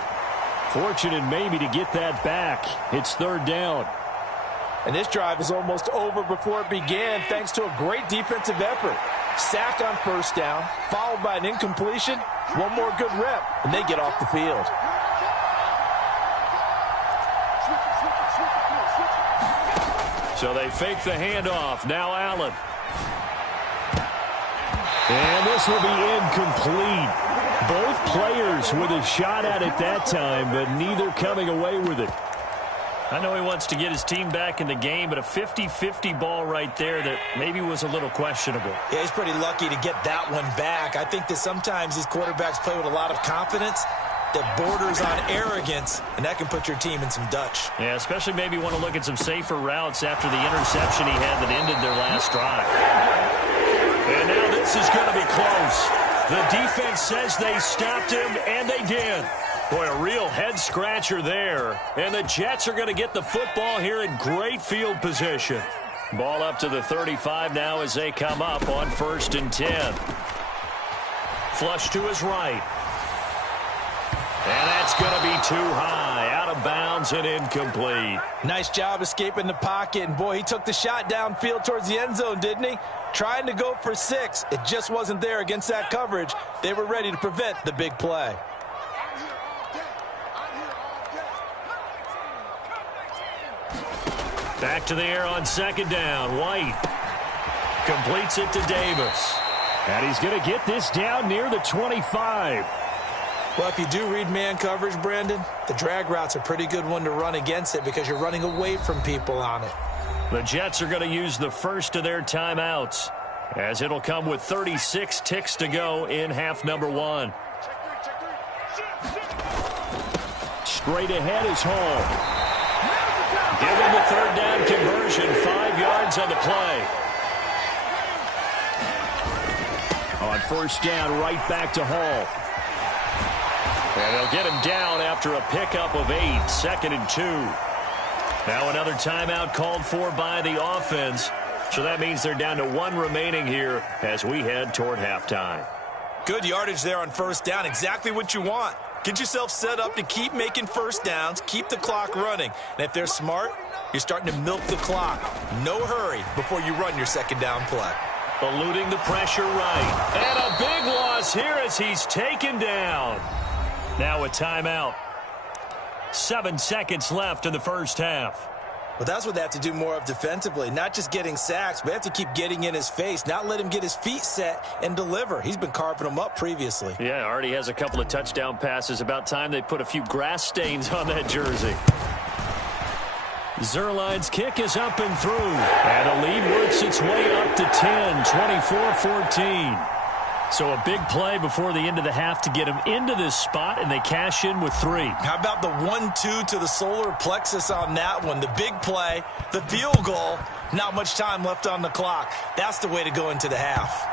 Fortunate maybe to get that back. It's 3rd down. And this drive is almost over before it began thanks to a great defensive effort. Sack on first down, followed by an incompletion. One more good rep, and they get off the field. So they fake the handoff. Now Allen. And this will be incomplete. Both players with a shot at it that time, but neither coming away with it. I know he wants to get his team back in the game, but a 50-50 ball right there that maybe was a little questionable. Yeah, he's pretty lucky to get that one back. I think that sometimes these quarterbacks play with a lot of confidence that borders on arrogance, and that can put your team in some Dutch. Yeah, especially maybe want to look at some safer routes after the interception he had that ended their last drive. And now this is going to be close. The defense says they stopped him, and they did. Boy, a real head-scratcher there. And the Jets are going to get the football here in great field position. Ball up to the 35 now as they come up on 1st and 10. Flush to his right. And that's going to be too high, out of bounds and incomplete. Nice job escaping the pocket, and boy, he took the shot downfield towards the end zone, didn't he? Trying to go for 6. It just wasn't there against that coverage. They were ready to prevent the big play. Back to the air on 2nd down. White completes it to Davis. And he's going to get this down near the 25. Well, if you do read man coverage, Brandon, the drag route's a pretty good one to run against it because you're running away from people on it. The Jets are going to use the first of their timeouts, as it'll come with 36 ticks to go in half number 1. Straight ahead is Hall. Give him the 3rd down conversion, 5 yards on the play. On 1st down, right back to Hall. And they'll get him down after a pickup of 8, 2nd and 2. Now another timeout called for by the offense. So that means they're down to 1 remaining here as we head toward halftime. Good yardage there on 1st down. Exactly what you want. Get yourself set up to keep making 1st downs, keep the clock running. And if they're smart, you're starting to milk the clock. No hurry before you run your 2nd down play. Eluding the pressure right. And a big loss here as he's taken down. Now a timeout. 7 seconds left in the 1st half. Well, that's what they have to do more of defensively. Not just getting sacks, but they have to keep getting in his face. Not let him get his feet set and deliver. He's been carving them up previously. Yeah, already has a couple of touchdown passes. About time they put a few grass stains on that jersey. Zerline's kick is up and through. And the lead works its way up to 10, 24-14. So a big play before the end of the half to get him into this spot, and they cash in with 3. How about the 1-2 to the solar plexus on that one? The big play, the field goal, not much time left on the clock. That's the way to go into the half.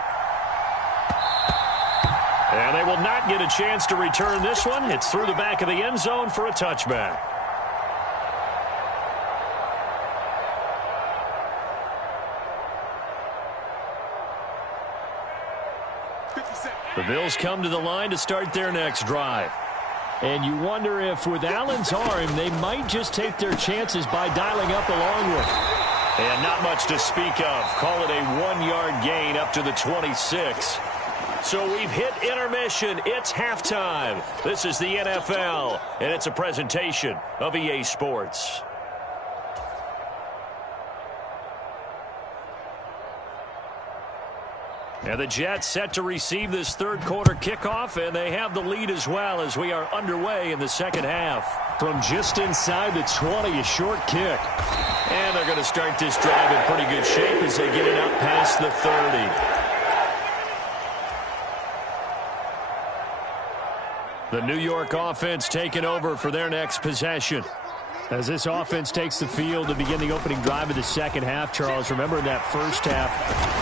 And they will not get a chance to return this one. It's through the back of the end zone for a touchback. The Bills come to the line to start their next drive. And you wonder if with Allen's arm, they might just take their chances by dialing up a long one. And not much to speak of. Call it a 1-yard gain up to the 26. So we've hit intermission. It's halftime. This is the NFL, and it's a presentation of EA Sports. And the Jets set to receive this 3rd quarter kickoff, and they have the lead as well as we are underway in the 2nd half. From just inside the 20, a short kick. And they're going to start this drive in pretty good shape as they get it out past the 30. The New York offense taking over for their next possession. As this offense takes the field to begin the opening drive of the 2nd half, Charles, remember in that 1st half,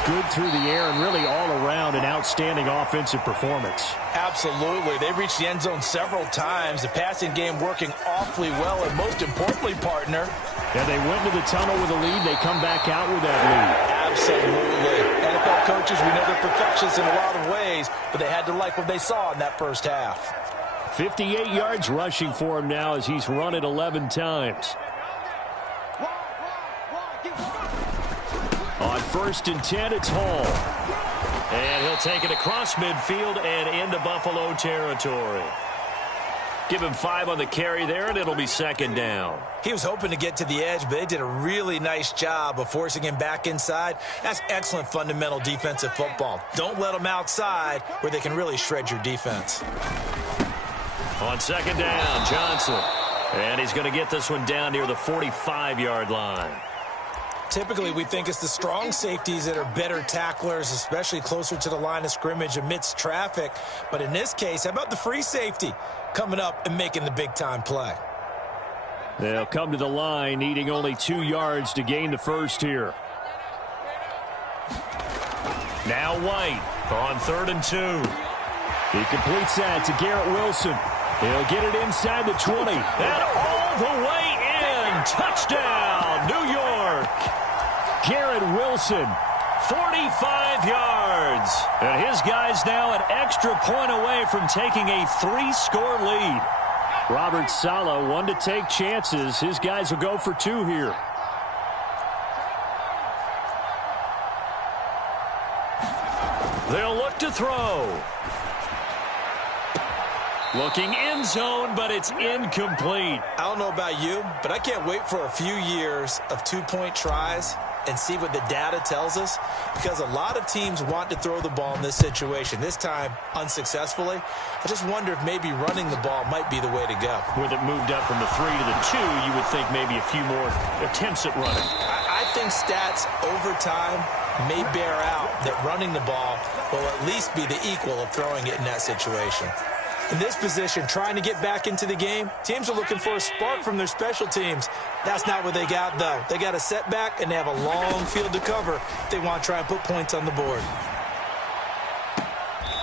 good through the air and really all around an outstanding offensive performance. Absolutely. They reached the end zone several times. The passing game working awfully well, and most importantly, partner. And they went to the tunnel with a lead. They come back out with that lead. Absolutely. NFL coaches, we know they're perfectionists in a lot of ways, but they had to like what they saw in that 1st half. 58 yards rushing for him now as he's run it 11 times. On 1st and 10, it's Hall. And he'll take it across midfield and into Buffalo territory. Give him 5 on the carry there, and it'll be second down. He was hoping to get to the edge, but they did a really nice job of forcing him back inside. That's excellent fundamental defensive football. Don't let them outside where they can really shred your defense. On second down, Johnson. And he's going to get this one down near the 45-yard line. Typically, we think it's the strong safeties that are better tacklers, especially closer to the line of scrimmage amidst traffic. But in this case, how about the free safety coming up and making the big-time play? They'll come to the line, needing only 2 yards to gain the first here. Now White on 3rd and 2. He completes that to Garrett Wilson. He'll get it inside the 20. And all the way in. Touchdown, New York. Garrett Wilson, 45 yards. And his guys now an extra point away from taking a 3-score lead. Robert Saleh, one to take chances. His guys will go for 2 here. They'll look to throw. Looking end zone, but it's incomplete. I don't know about you, but I can't wait for a few years of 2-point tries and see what the data tells us, because a lot of teams want to throw the ball in this situation. This time, unsuccessfully. I just wonder if maybe running the ball might be the way to go. With it moved up from the 3 to the 2, you would think maybe a few more attempts at running. I think stats over time may bear out that running the ball will at least be the equal of throwing it in that situation. In this position, trying to get back into the game, teams are looking for a spark from their special teams. That's not what they got, though. They got a setback, and they have a long field to cover if they want to try and put points on the board.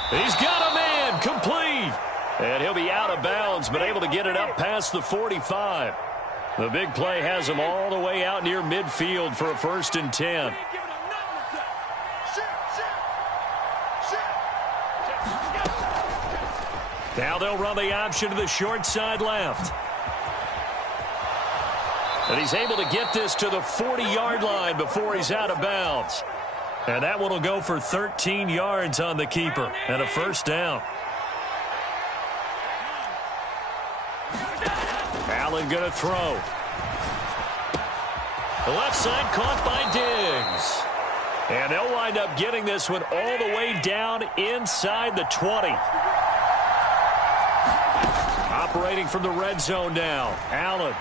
He's got a man, complete. And he'll be out of bounds, but able to get it up past the 45. The big play has him all the way out near midfield for a 1st and 10. Now they'll run the option to the short side left. And he's able to get this to the 40-yard line before he's out of bounds. And that one will go for 13 yards on the keeper and a 1st down. Allen going to throw. The left side caught by Diggs. And they'll wind up getting this one all the way down inside the 20. Operating from the red zone now. Allen.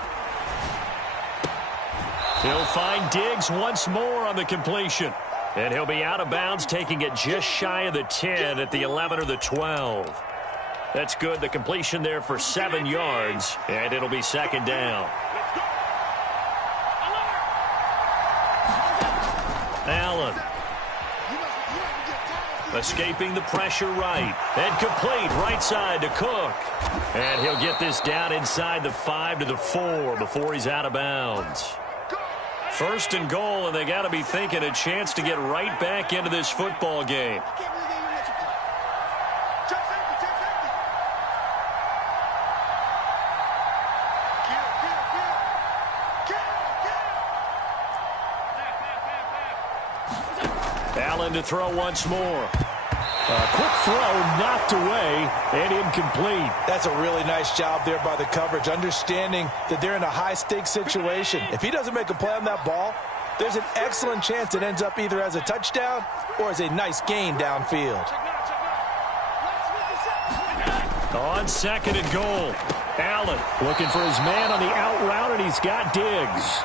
He'll find Diggs once more on the completion. And he'll be out of bounds, taking it just shy of the 10 at the 11 or the 12. That's good. The completion there for 7 yards. And it'll be 2nd down. Allen. Escaping the pressure right. And complete right side to Cook. And he'll get this down inside the 5 to the 4 before he's out of bounds. 1st and goal, and they got to be thinking a chance to get right back into this football game. Allen to throw once more. A quick throw knocked away and incomplete. That's a really nice job there by the coverage, understanding that they're in a high-stakes situation. If he doesn't make a play on that ball, there's an excellent chance it ends up either as a touchdown or as a nice gain downfield. On 2nd and goal, Allen looking for his man on the out route, and he's got Diggs.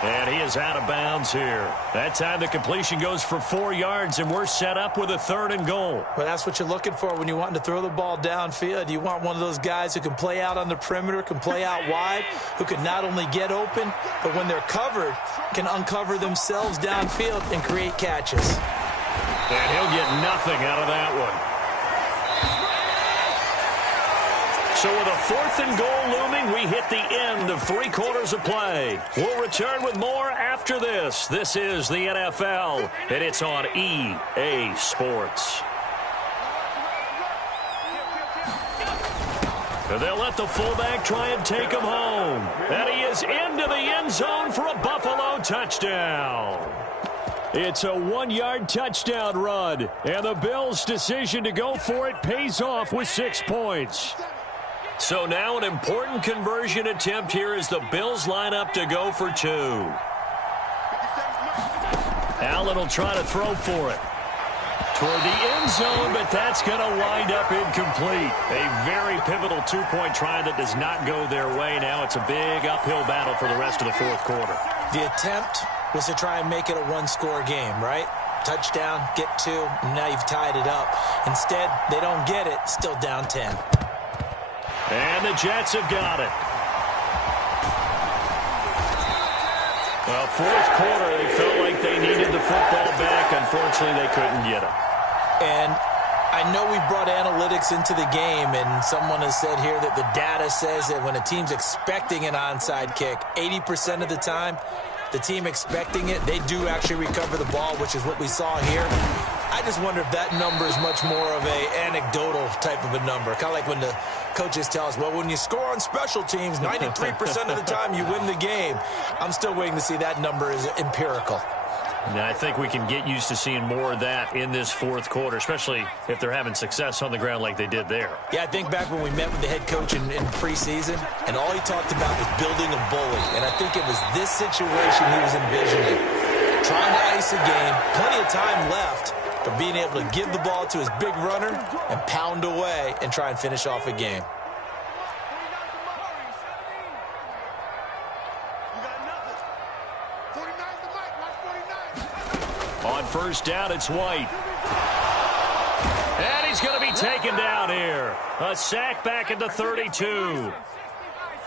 And he is out of bounds here. That time the completion goes for 4 yards, and we're set up with a 3rd and goal. Well, that's what you're looking for when you want to throw the ball downfield. You want one of those guys who can play out on the perimeter, can play out wide, who can not only get open, but when they're covered, can uncover themselves downfield and create catches. And he'll get nothing out of that one. So with a 4th and goal looming, we hit the end of 3 quarters of play. We'll return with more after this. This is the NFL, and it's on EA Sports. And they'll let the fullback try and take him home. And he is into the end zone for a Buffalo touchdown. It's a 1-yard touchdown run, and the Bills' decision to go for it pays off with 6 points. So now an important conversion attempt here as the Bills line up to go for 2. Allen will try to throw for it. Toward the end zone, but that's going to wind up incomplete. A very pivotal 2-point try that does not go their way. Now it's a big uphill battle for the rest of the fourth quarter. The attempt was to try and make it a one-score game, right? Touchdown, get 2, and now you've tied it up. Instead, they don't get it, still down 10. And the Jets have got it. Well, fourth quarter, they felt like they needed the football back. Unfortunately, they couldn't get it. And I know we brought analytics into the game, and someone has said here that the data says that when a team's expecting an onside kick, 80% of the time, the team expecting it, they do actually recover the ball, which is what we saw here. I just wonder if that number is much more of a anecdotal type of a number. Kind of like when the coaches tell us, well, when you score on special teams, 93% of the time you win the game. I'm still waiting to see that number is empirical. And I think we can get used to seeing more of that in this fourth quarter, especially if they're having success on the ground like they did there. Yeah, I think back when we met with the head coach in preseason, and all he talked about was building a bully. And I think it was this situation he was envisioning. Trying to ice a game, plenty of time left, but being able to give the ball to his big runner and pound away and try and finish off a game. On first down, it's White. And he's going to be taken down here. A sack back at the 32.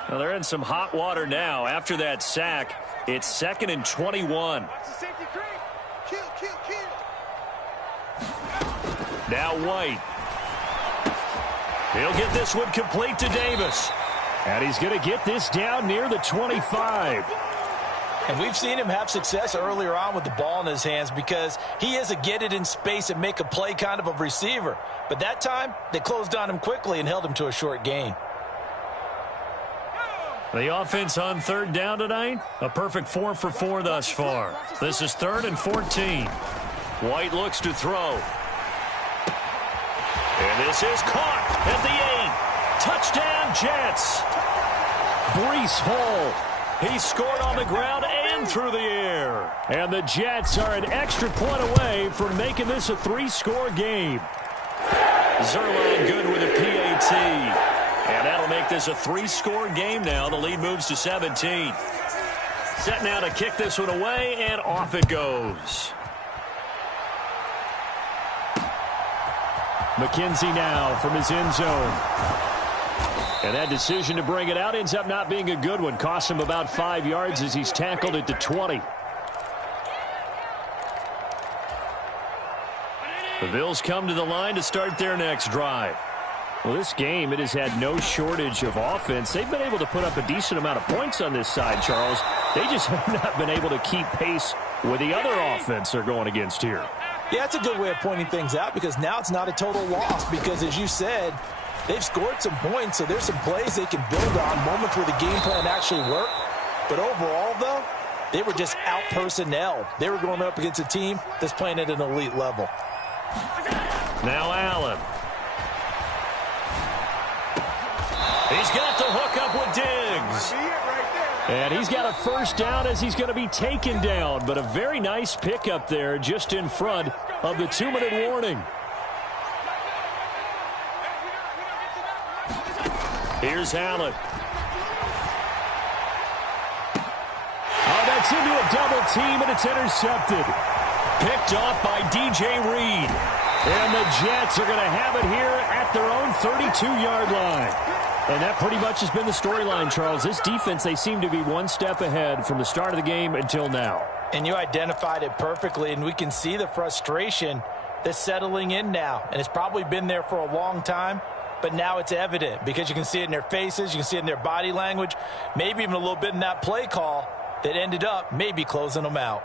Well, they're in some hot water now. After that sack, it's 2nd and 21. Now White. He'll get this one complete to Davis. And he's going to get this down near the 25. And we've seen him have success earlier on with the ball in his hands because he is a get it in space and make a play kind of a receiver. But that time, they closed on him quickly and held him to a short gain. The offense on third down tonight, a perfect 4 for 4 thus far. This is 3rd and 14. White looks to throw. And this is caught at the 8. Touchdown, Jets. Breece Hall. He scored on the ground and through the air. And the Jets are an extra point away from making this a 3-score game. Zerline good with a PAT. And that'll make this a 3-score game now. The lead moves to 17. Set now to kick this one away, and off it goes. McKenzie now from his end zone. And that decision to bring it out ends up not being a good one. Costs him about 5 yards as he's tackled at the 20. The Bills come to the line to start their next drive. Well, this game, it has had no shortage of offense. They've been able to put up a decent amount of points on this side, Charles. They just have not been able to keep pace with the other offense they're going against here. Yeah, that's a good way of pointing things out because now it's not a total loss because, as you said, they've scored some points, so there's some plays they can build on, moments where the game plan actually worked. But overall, though, they were just out-personnel. They were going up against a team that's playing at an elite level. Now Allen. He's got the hook up with Diggs. And he's got a first down as he's going to be taken down. But a very nice pickup there just in front of the 2-minute warning. Here's Allen. Oh, that's into a double team, and it's intercepted. Picked off by DJ Reed. And the Jets are going to have it here at their own 32-yard line. And that pretty much has been the storyline, Charles. This defense, they seem to be one step ahead from the start of the game until now. And you identified it perfectly, and we can see the frustration that's settling in now. And it's probably been there for a long time, but now it's evident because you can see it in their faces, you can see it in their body language, maybe even a little bit in that play call that ended up maybe closing them out.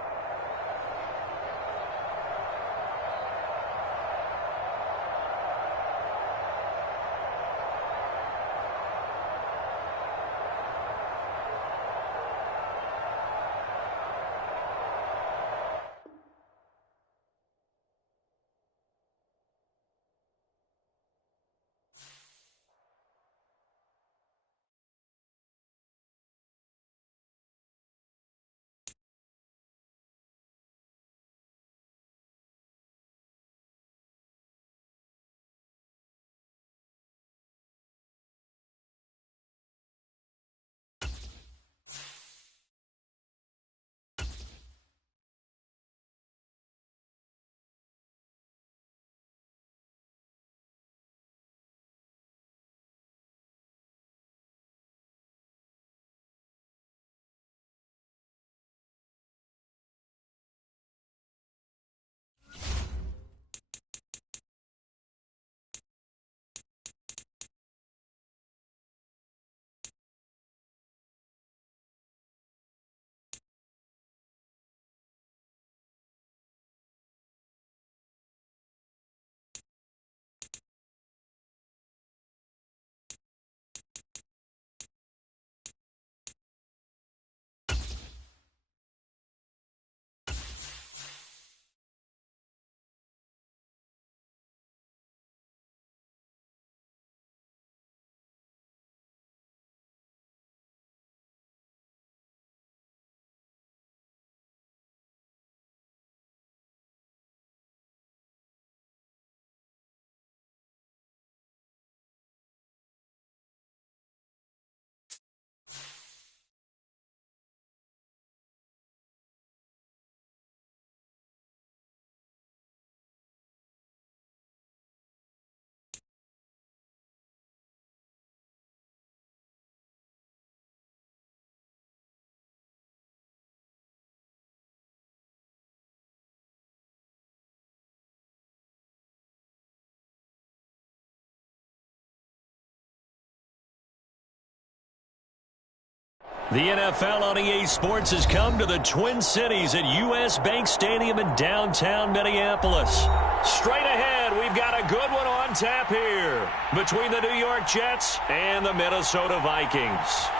The NFL on EA Sports has come to the Twin Cities at U.S. Bank Stadium in downtown Minneapolis. Straight ahead, we've got a good one on tap here between the New York Jets and the Minnesota Vikings.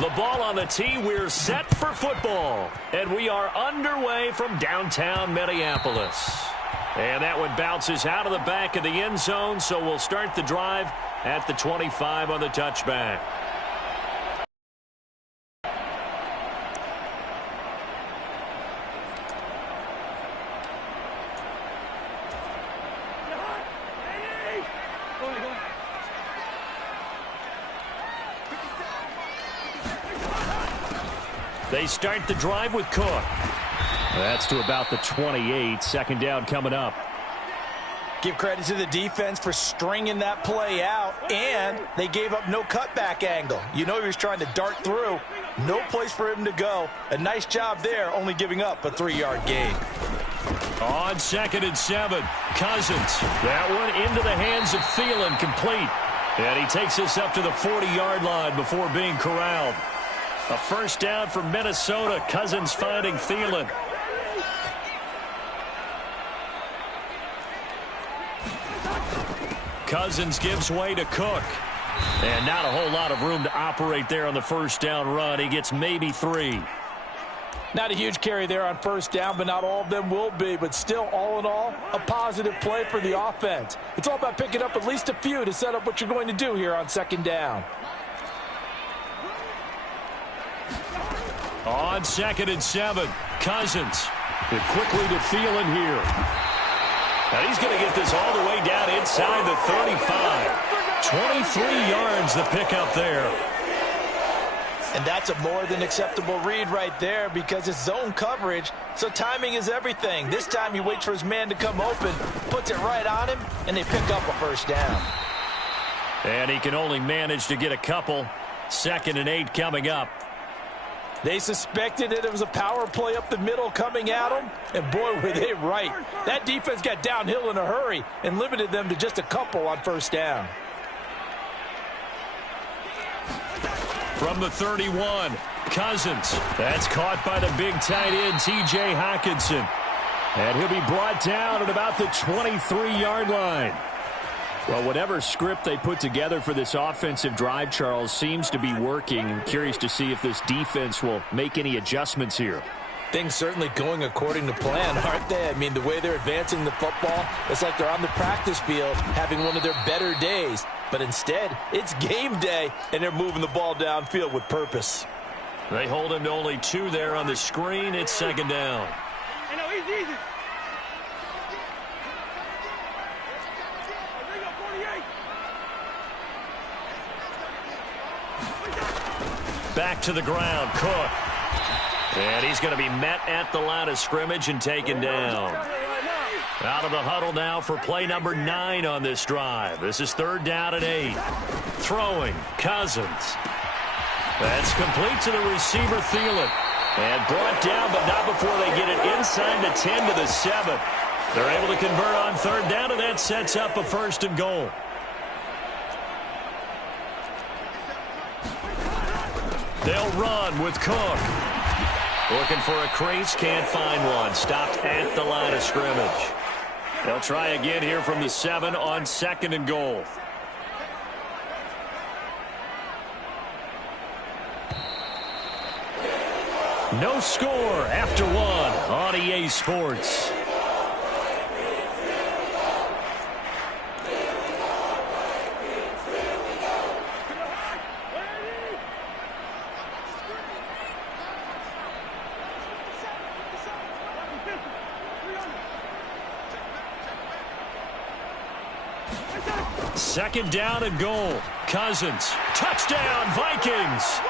The ball on the tee, we're set for football. And we are underway from downtown Minneapolis. And that one bounces out of the back of the end zone, so we'll start the drive at the 25 on the touchback. They start the drive with Cook. That's to about the 28. Second down coming up. Give credit to the defense for stringing that play out, and they gave up no cutback angle. You know he was trying to dart through. No place for him to go. A nice job there, only giving up a 3-yard gain. On 2nd and 7, Cousins. That one into the hands of Thielen, complete. And he takes us up to the 40-yard line before being corralled. A first down for Minnesota. Cousins finding Thielen. Cousins gives way to Cook. And not a whole lot of room to operate there on the first down run. He gets maybe 3. Not a huge carry there on first down, but not all of them will be. But still, all in all, a positive play for the offense. It's all about picking up at least a few to set up what you're going to do here on second down. On 2nd and 7, Cousins. And quickly to Thielen here. And he's going to get this all the way down inside the 35. 23 yards the pickup there. And that's a more than acceptable read right there because it's zone coverage, so timing is everything. This time he waits for his man to come open, puts it right on him, and they pick up a first down. And he can only manage to get a couple. 2nd and 8 coming up. They suspected that it was a power play up the middle coming at them, and boy, were they right. That defense got downhill in a hurry and limited them to just a couple on first down. From the 31, Cousins. That's caught by the big tight end, T.J. Hockenson. And he'll be brought down at about the 23-yard line. Well, whatever script they put together for this offensive drive, Charles, seems to be working. I'm curious to see if this defense will make any adjustments here. Things certainly going according to plan, aren't they? I mean, the way they're advancing the football, it's like they're on the practice field having one of their better days. But instead, it's game day, and they're moving the ball downfield with purpose. They hold him to only 2 there on the screen. It's second down. Hey, no, easy. Back to the ground, Cook. And he's going to be met at the line of scrimmage and taken down. Out of the huddle now for play number 9 on this drive. This is 3rd down and 8. Throwing, Cousins. That's complete to the receiver, Thielen. And brought down, but not before they get it inside the 10 to the 7. They're able to convert on 3rd down, and that sets up a 1st and goal. They'll run with Cook. Looking for a crease, can't find one. Stopped at the line of scrimmage. They'll try again here from the 7 on 2nd and goal. No score after 1 on EA Sports. Second down and goal. Cousins. Touchdown, Vikings.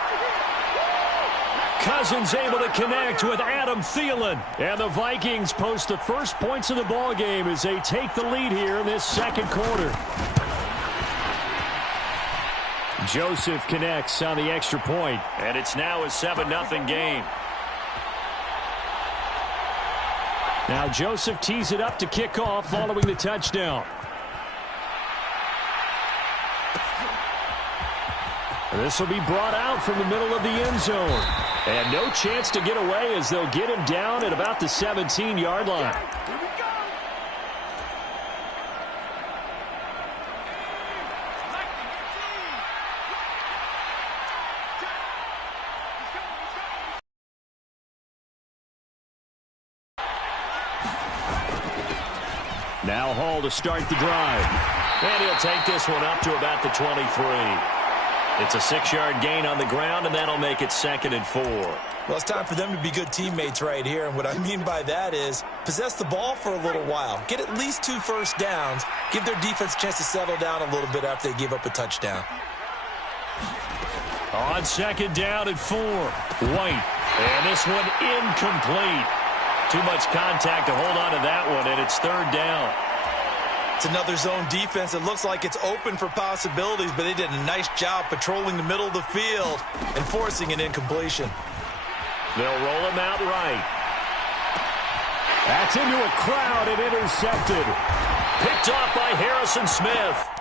Cousins able to connect with Adam Thielen. And the Vikings post the first points of the ball game as they take the lead here in this second quarter. Joseph connects on the extra point, and it's now a 7-0 game. Now Joseph tees it up to kick off following the touchdown. This will be brought out from the middle of the end zone. And no chance to get away as they'll get him down at about the 17-yard line. Now Hall to start the drive. And he'll take this one up to about the 23. It's a 6-yard gain on the ground, and that'll make it 2nd and 4. Well, it's time for them to be good teammates right here. And what I mean by that is possess the ball for a little while. Get at least 2 first downs. Give their defense a chance to settle down a little bit after they give up a touchdown. On 2nd down and 4. White. And this one incomplete. Too much contact to hold on to that one, and it's 3rd down. It's another zone defense. It looks like it's open for possibilities, but they did a nice job patrolling the middle of the field and forcing an incompletion. They'll roll him out right. That's into a crowd and intercepted. Picked off by Harrison Smith.